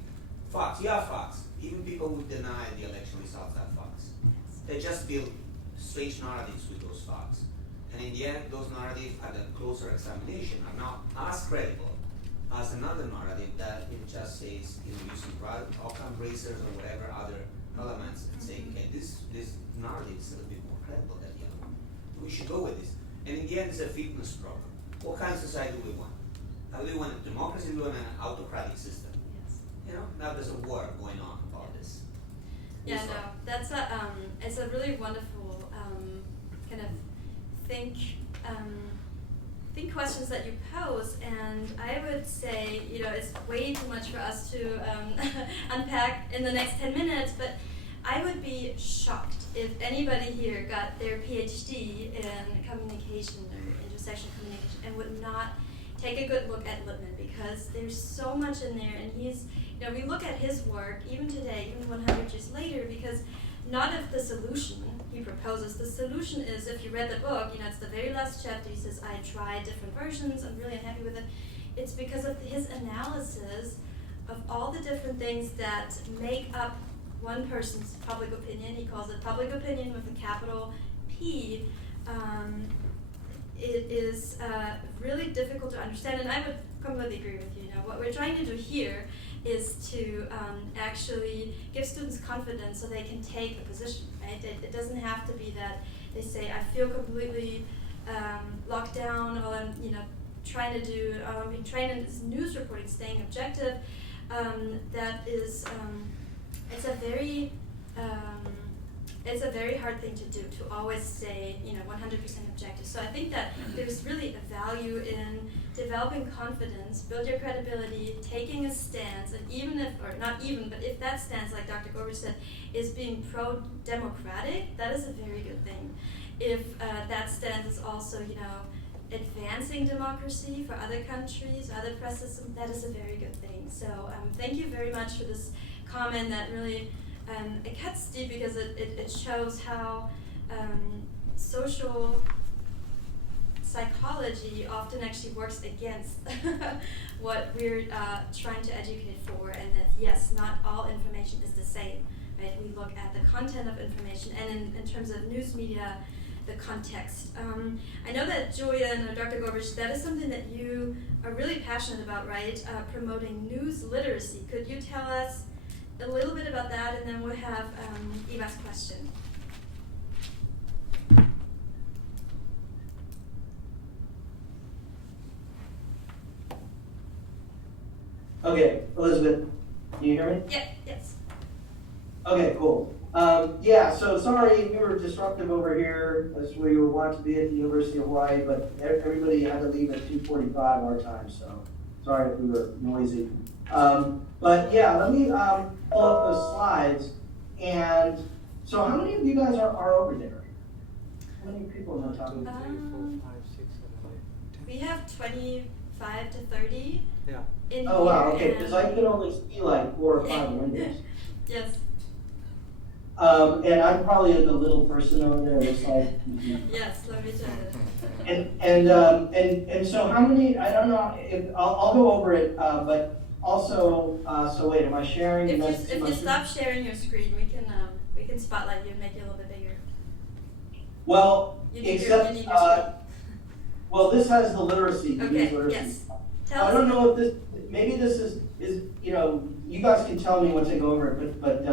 facts. You have facts. Even people who deny the election results have facts. They just build strange narratives with those facts, and in the end, those narratives at a closer examination are not as credible as another narrative that it just says, using outcome bracers or whatever other elements, and saying, okay, this narrative is a little bit more credible than the other one. We should go with this. And in the end, it's a fitness problem. What kind of society do we want? Do we want a democracy? Do we want an autocratic system? Yes. Now there's a war going on about this. Yeah, no, that's it's a really wonderful kind of think questions that you pose, and I would say, it's way too much for us to unpack in the next 10 minutes, but I would be shocked if anybody here got their PhD in communication or intersection communication and would not take a good look at Lippmann, because there's so much in there, and he's, you know, we look at his work even today, even 100 years later, because not of the solution he proposes. The solution is, if you read the book, you know, it's the very last chapter, he says, I tried different versions, I'm really unhappy with it. It's because of his analysis of all the different things that make up one person's public opinion. He calls it public opinion with a capital P. It is really difficult to understand, and I would completely agree with you. You know, what we're trying to do here is to actually give students confidence so they can take a position, right? It doesn't have to be that they say, I feel completely locked down, or I'm, you know, trying to do, being trained in this news reporting, staying objective. That is, it's a very hard thing to do, to always stay, you know, 100% objective. So I think that there's really a value in developing confidence, build your credibility, taking a stance, and even if, or not even, but if that stance, like Dr. Gorbach said, is being pro-democratic, that is a very good thing. If that stance is also, you know, advancing democracy for other countries, other press systems, that is a very good thing. So thank you very much for this comment that really, it cuts deep, because it shows how social psychology often actually works against what we're trying to educate for, and that yes, not all information is the same, right? We look at the content of information, and in terms of news media, the context. I know that Julien or Dr. Gorbach, that is something that you are really passionate about, right? Promoting news literacy. Could you tell us a little bit about that, and then we'll have Eva's question. Okay, Elisabeth, can you hear me? Yeah, yes. Okay, cool. Yeah, so sorry we were disruptive over here, as we were wanting to be at the University of Hawaii, but everybody had to leave at 2:45 our time, so sorry if we were noisy. But yeah, let me pull up those slides. And so how many of you guys are over there? How many people are talking? 2, 3, 4, 5, 6, 7, 8, 10. We have 25 to 30 Yeah. in Oh wow, here, okay, because I can only see like 4 or 5 windows. Yes. And I'm probably the little person over there. Looks like. Yes, let me tell you. And so how many? I don't know if I'll go over it, but also so wait, am I sharing? If you stop sharing your screen, we can spotlight you and make you a little bit bigger. Well, You need except your screen. well, this has the literacy. the Okay. news literacy. Yes. Tell I us. don't know if this. Maybe this is you know. You guys can tell me once I go over it, but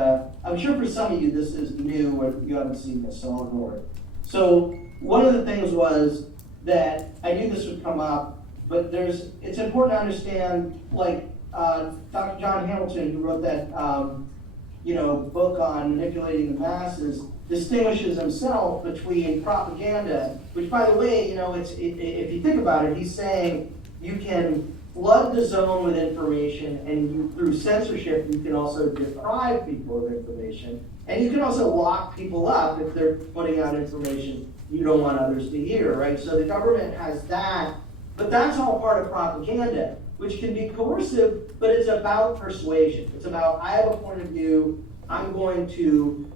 I'm sure for some of you this is new or you haven't seen this, so I'll go over it. So one of the things was that I knew this would come up, but it's important to understand, like Dr. John Hamilton, who wrote that book on manipulating the masses, distinguishes himself between propaganda, which by the way, if you think about it, he's saying you can flood the zone with information, and through censorship, you can also deprive people of information. And you can also lock people up if they're putting out information you don't want others to hear, right? So the government has that, but that's all part of propaganda, which can be coercive, but it's about persuasion. It's about, I have a point of view, I'm going to,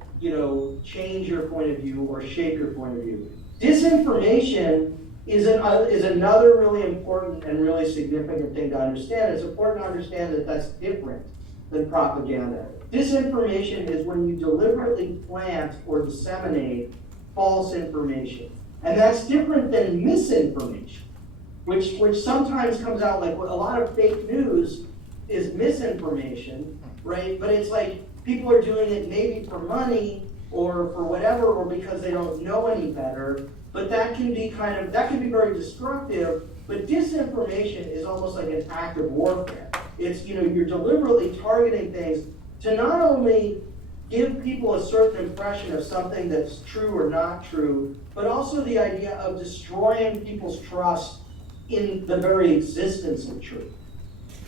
change your point of view or shape your point of view. Disinformation is another really important and really significant thing to understand. It's important to understand that that's different than propaganda. Disinformation is when you deliberately plant or disseminate false information. And that's different than misinformation, which sometimes comes out like a lot of fake news is misinformation, right? But it's like people are doing it maybe for money or for whatever, or because they don't know any better. But that can be very destructive. But disinformation is almost like an act of warfare. It's, you're deliberately targeting things to not only give people a certain impression of something that's true or not true, but also the idea of destroying people's trust in the very existence of truth.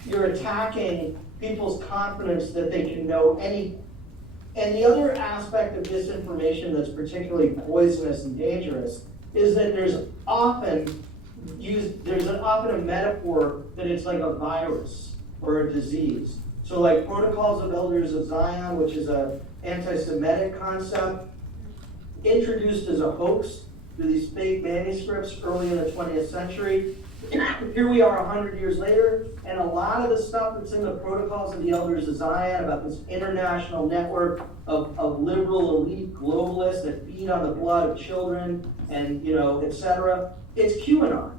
You're attacking people's confidence that they can know anything. And the other aspect of disinformation that's particularly poisonous and dangerous is that there's often there's often a metaphor that it's like a virus or a disease. So like Protocols of Elders of Zion, which is a anti-Semitic concept, introduced as a hoax through these fake manuscripts early in the 20th century. Here we are 100 years later, and a lot of the stuff that's in the Protocols of the Elders of Zion about this international network of liberal elite globalists that feed on the blood of children and, etc., it's QAnon.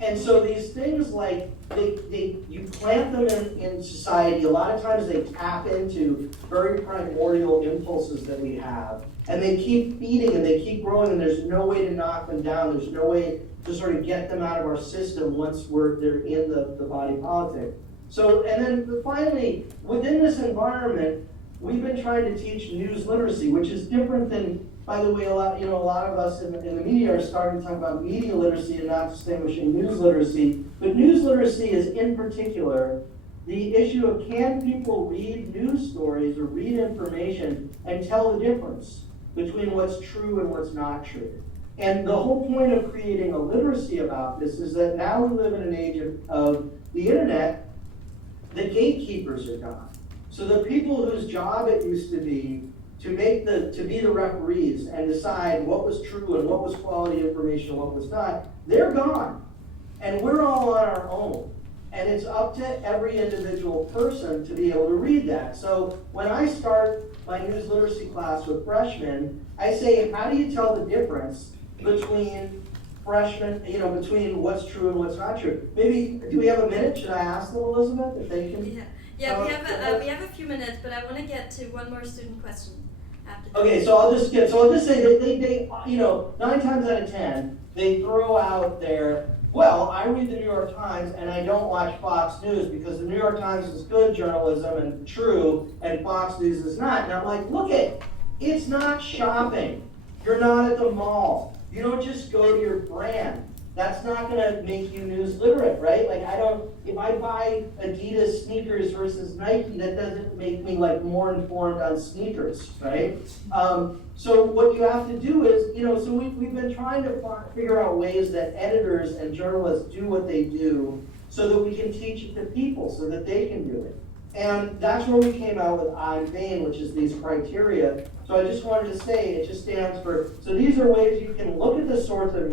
And so these things like, you plant them in society, a lot of times they tap into very primordial impulses that we have, and they keep feeding and they keep growing, and there's no way to knock them down, there's no way to sort of get them out of our system once they're in the body politic. So, and then finally, within this environment, we've been trying to teach news literacy, which is different than, by the way, a lot of us in the media are starting to talk about media literacy and not distinguishing news literacy. But news literacy is, in particular, the issue of can people read news stories or read information and tell the difference between what's true and what's not true. And the whole point of creating a literacy about this is that now we live in an age of the internet, the gatekeepers are gone. So the people whose job it used to be to be the referees and decide what was true and what was quality information and what was not, they're gone. And we're all on our own. And it's up to every individual person to be able to read that. So when I start my news literacy class with freshmen, I say, how do you tell the difference between freshmen, between what's true and what's not true? Maybe, do we have a minute? Should I ask them, Elizabeth, if they can? Yeah, we have a few minutes, but I want to get to one more student question after that. Okay, so I'll just say that they 9 times out of 10, they throw out their, well, I read the New York Times and I don't watch Fox News because the New York Times is good journalism and true, and Fox News is not. And I'm like, look it's not shopping. You're not at the mall. You don't just go to your brand. That's not gonna make you news literate, right? Like if I buy Adidas sneakers versus Nike, that doesn't make me like more informed on sneakers, right? So what you have to do is, so we've been trying to figure out ways that editors and journalists do what they do so that we can teach it to people so that they can do it. And that's where we came out with I'm vain, which is these criteria. So I just wanted to say, it just stands for, so these are ways you can look at the source of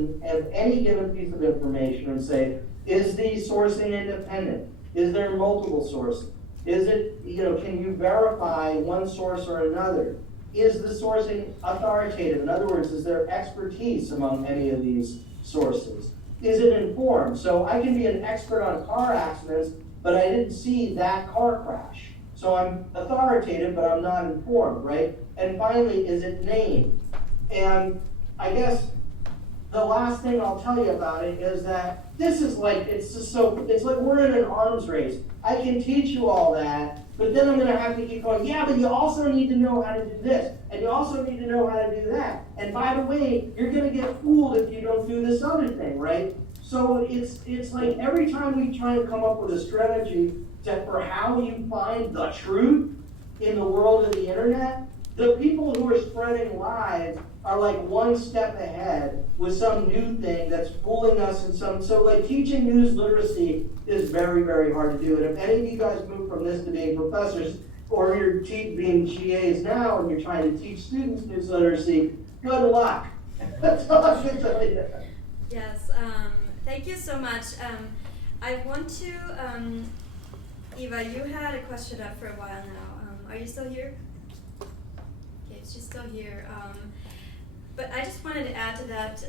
any given piece of information and say, is the sourcing independent? Is there multiple sources? Is it, can you verify one source or another? Is the sourcing authoritative? In other words, is there expertise among any of these sources? Is it informed? So I can be an expert on car accidents, but I didn't see that car crash. So I'm authoritative, but I'm not informed, right? And finally, is it named? And I guess the last thing I'll tell you about it is that this is like, it's like we're in an arms race. I can teach you all that, but then I'm gonna have to keep going, yeah, but you also need to know how to do this, and you also need to know how to do that. And by the way, you're gonna get fooled if you don't do this other thing, right? So it's like every time we try and come up with a strategy for how you find the truth in the world of the internet, the people who are spreading lies are like one step ahead with some new thing that's fooling us in so like teaching news literacy is very, very hard to do. And if any of you guys move from this to being professors, or you're being GAs now and you're trying to teach students news literacy, good luck. That's all I can tell you. Yes, thank you so much. I want to, Eva, you had a question up for a while now. Are you still here? Okay, she's still here. But I just wanted to add to that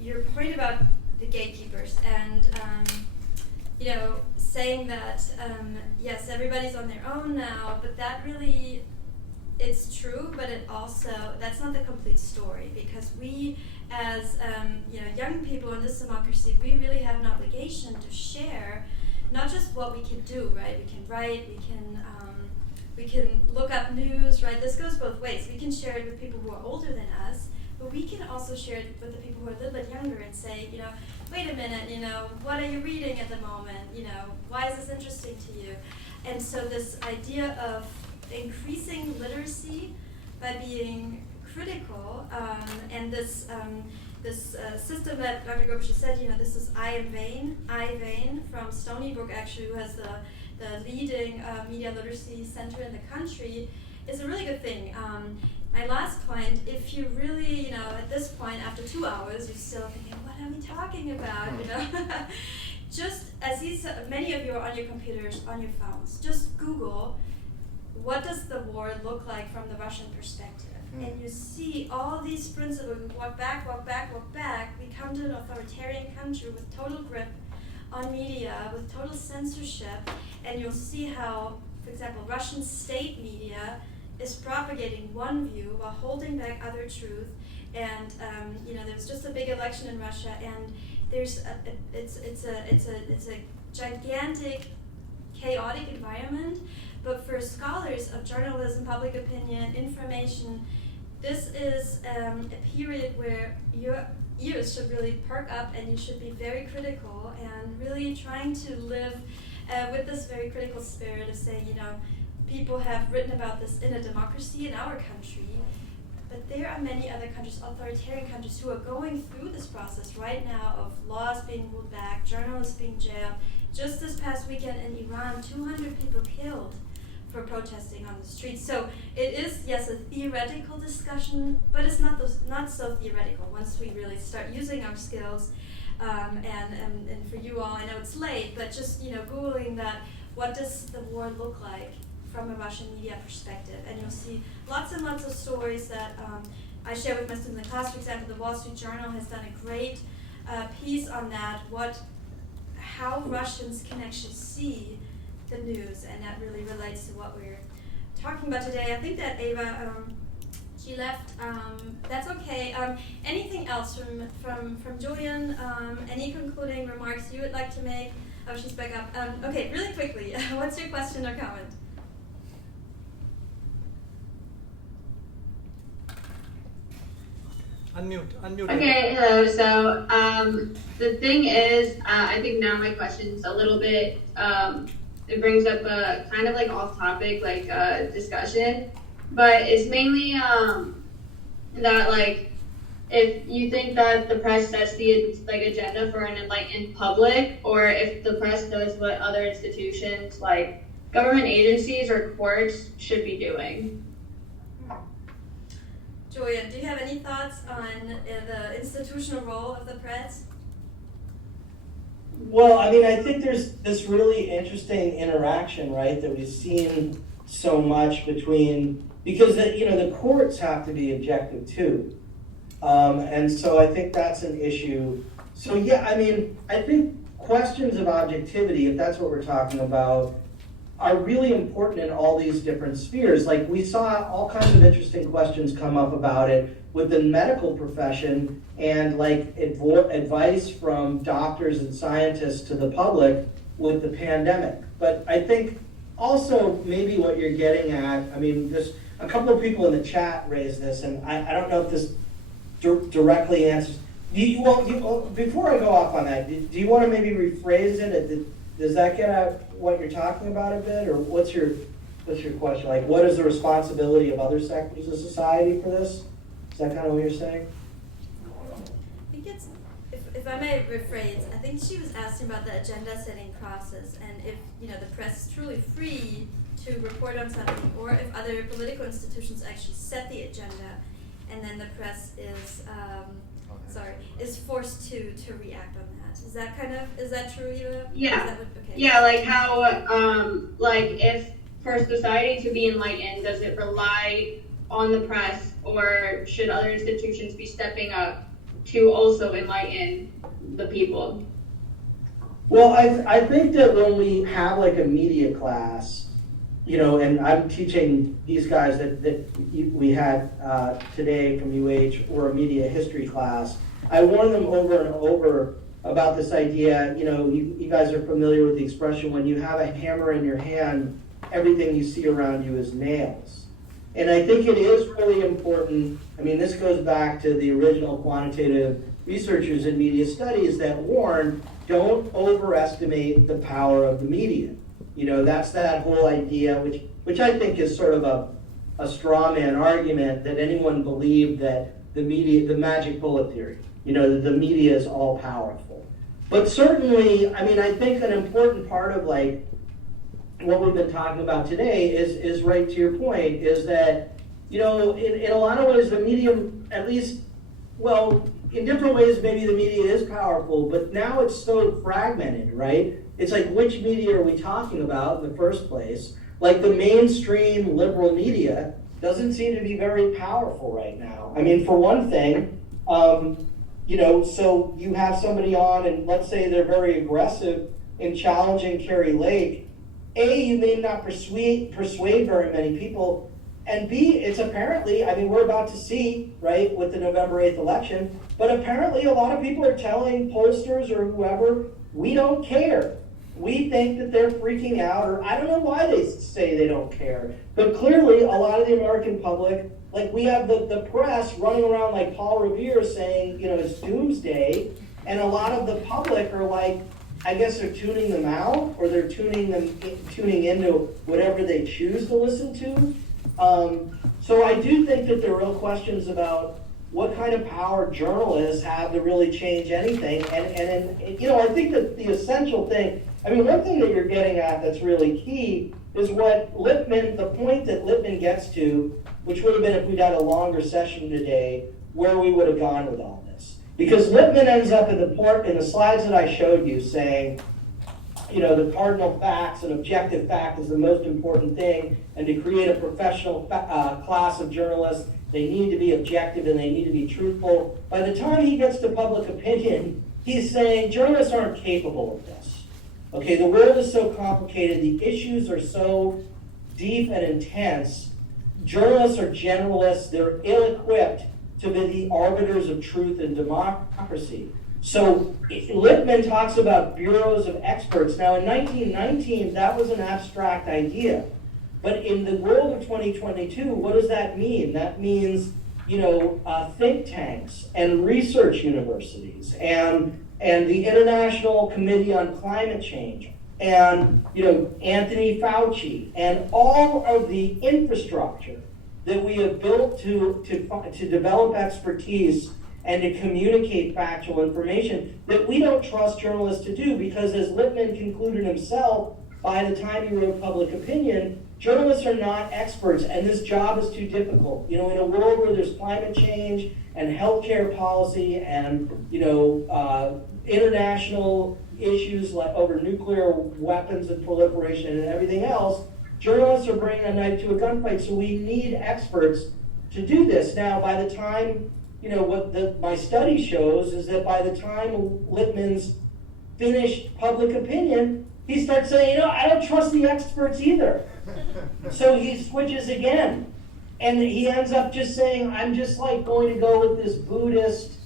your point about the gatekeepers and saying that yes, everybody's on their own now, but that really, it's true, but it also, that's not the complete story, because we as young people in this democracy, we really have an obligation to share not just what we can do, right? We can write, we can look up news, right? This goes both ways. We can share it with people who are older than us, but we can also share it with the people who are a little bit younger and say, wait a minute, what are you reading at the moment? Why is this interesting to you? And so this idea of increasing literacy by being critical, and this this system that Dr. Gorbach said, this is I Vain from Stony Brook, actually, who has the leading media literacy center in the country, is a really good thing. My last client, if you really, at this point, after 2 hours, you're still thinking, what are we talking about, just as many of you are on your computers, on your phones, just Google, what does the war look like from the Russian perspective? And you see all these principles, we walk back, we come to an authoritarian country with total grip on media, with total censorship, and you'll see how, for example, Russian state media is propagating one view while holding back other truth. And there's just a big election in Russia, and it's a gigantic, chaotic environment. But for scholars of journalism, public opinion, information, this is a period where your ears should really perk up, and you should be very critical and really trying to live with this very critical spirit of saying, people have written about this in a democracy in our country, but there are many other countries, authoritarian countries, who are going through this process right now of laws being rolled back, journalists being jailed. Just this past weekend in Iran, 200 people killed for protesting on the streets. So it is, yes, a theoretical discussion, but it's not so theoretical once we really start using our skills. And for you all, I know it's late, but just Googling that, what does the war look like from a Russian media perspective? And you'll see lots and lots of stories that I share with my students in the class. For example, the Wall Street Journal has done a great piece on that, how Russians can actually see the news, and that really relates to what we're talking about today. I think that Ava, she left. That's okay. Anything else from Julien? Any concluding remarks you would like to make? Oh, she's back up. Okay, really quickly, what's your question or comment? Unmute. Okay, hello. So the thing is, I think now my question's a little bit, it brings up a kind of like off-topic discussion, but it's mainly that like if you think that the press sets the agenda for an enlightened public, or if the press does what other institutions like government agencies or courts should be doing. Julien, do you have any thoughts on the institutional role of the press? Well, I think there's this really interesting interaction, right, that we've seen so much because the courts have to be objective too. And so I think that's an issue. So yeah, I think questions of objectivity, if that's what we're talking about, are really important in all these different spheres. Like we saw all kinds of interesting questions come up about it with the medical profession and advice from doctors and scientists to the public with the pandemic. But I think also maybe what you're getting at, just a couple of people in the chat raised this, and I don't know if this directly answers. Before I go off on that, do you want to maybe rephrase it? Does that get at what you're talking about a bit, or what's your question? Like, what is the responsibility of other sectors of society for this? Is that kind of what you're saying? I think it's, if I may rephrase, I think she was asking about the agenda setting process, and if the press is truly free to report on something, or if other political institutions actually set the agenda, and then the press is forced to react on that. Is that true, Eva? Yeah. Okay. Yeah, like how, if for society to be enlightened, does it rely on the press, or should other institutions be stepping up to also enlighten the people? Well, I think that when we have a media class, and I'm teaching these guys that we had today from UH, or a media history class, I warn them over and over about this idea. You guys are familiar with the expression, when you have a hammer in your hand, everything you see around you is nails. And I think it is really important. This goes back to the original quantitative researchers in media studies that warn, don't overestimate the power of the media. That's that whole idea, which I think is sort of a straw man argument, that anyone believed that the magic bullet theory, the media is all powerful. But certainly, I mean, I think an important part of like what we've been talking about today is right to your point, is that, in a lot of ways the medium, at least, well, in different ways maybe the media is powerful, but now it's so fragmented, right? It's like, which media are we talking about in the first place? Like the mainstream liberal media doesn't seem to be very powerful right now. I mean, for one thing, so you have somebody on and let's say they're very aggressive in challenging Carrie Lake. A, you may not persuade very many people, and B, it's apparently, I mean, we're about to see, right, with the November 8th election, but apparently a lot of people are telling pollsters or whoever, we don't care. We think that they're freaking out, or I don't know why they say they don't care, but clearly a lot of the American public, like we have the press running around like Paul Revere saying, it's doomsday, and a lot of the public are like, I guess they're tuning them out, or they're tuning into whatever they choose to listen to. So I do think that there are real questions about what kind of power journalists have to really change anything. And I think that the essential thing, I mean, one thing that you're getting at that's really key is what Lippmann, the point that Lippmann gets to, which would have been if we'd had a longer session today, where we would have gone with all this. Because Lippmann ends up in the slides that I showed you saying, the cardinal facts and objective fact is the most important thing, and to create a professional class of journalists, they need to be objective and they need to be truthful. By the time he gets to public opinion, he's saying journalists aren't capable of this. Okay, the world is so complicated, the issues are so deep and intense, journalists are generalists, they're ill-equipped to be the arbiters of truth and democracy. So Lippmann talks about bureaus of experts. Now in 1919, that was an abstract idea. But in the world of 2022, what does that mean? That means, think tanks and research universities and the International Committee on Climate Change and, Anthony Fauci and all of the infrastructure that we have built to develop expertise and to communicate factual information that we don't trust journalists to do, because as Lippmann concluded himself, by the time he wrote Public Opinion, journalists are not experts, and this job is too difficult. In a world where there's climate change and healthcare policy and, international issues like over nuclear weapons and proliferation and everything else, journalists are bringing a knife to a gunfight, so we need experts to do this. Now, by the time, what my study shows is that by the time Lippmann's finished Public Opinion, he starts saying, I don't trust the experts either. So he switches again. And he ends up just saying, I'm just like going to go with this Buddhist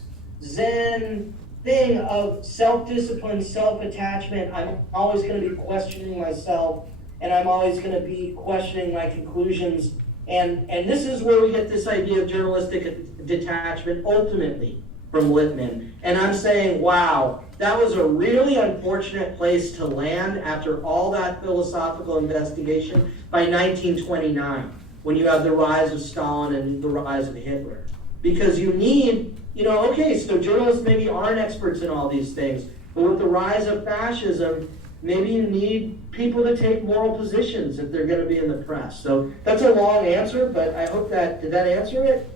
Zen thing of self-discipline, self-attachment. I'm always going to be questioning myself, and I'm always going to be questioning my conclusions. And this is where we get this idea of journalistic detachment ultimately from Lippmann. And I'm saying, wow, that was a really unfortunate place to land after all that philosophical investigation by 1929, when you have the rise of Stalin and the rise of Hitler. Because you need, okay, so journalists maybe aren't experts in all these things, but with the rise of fascism, maybe you need people to take moral positions if they're going to be in the press. So that's a long answer, but I hope did that answer it?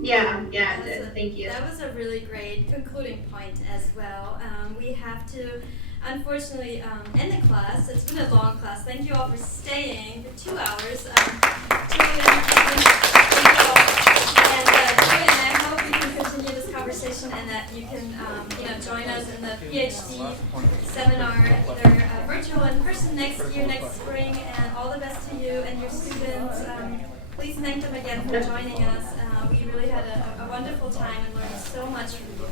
Yeah, it did. Thank you. That was a really great concluding point as well. We have to, unfortunately, end the class. It's been a long class. Thank you all for staying for 2 hours. Julien, thank you all. And Julien, I hope we can continue this conversation and that you can, join us in the PhD seminar, either virtual or in person next year, next spring. And all the best to you and your students. Please thank them again for joining us. We really had a wonderful time and learned so much from you.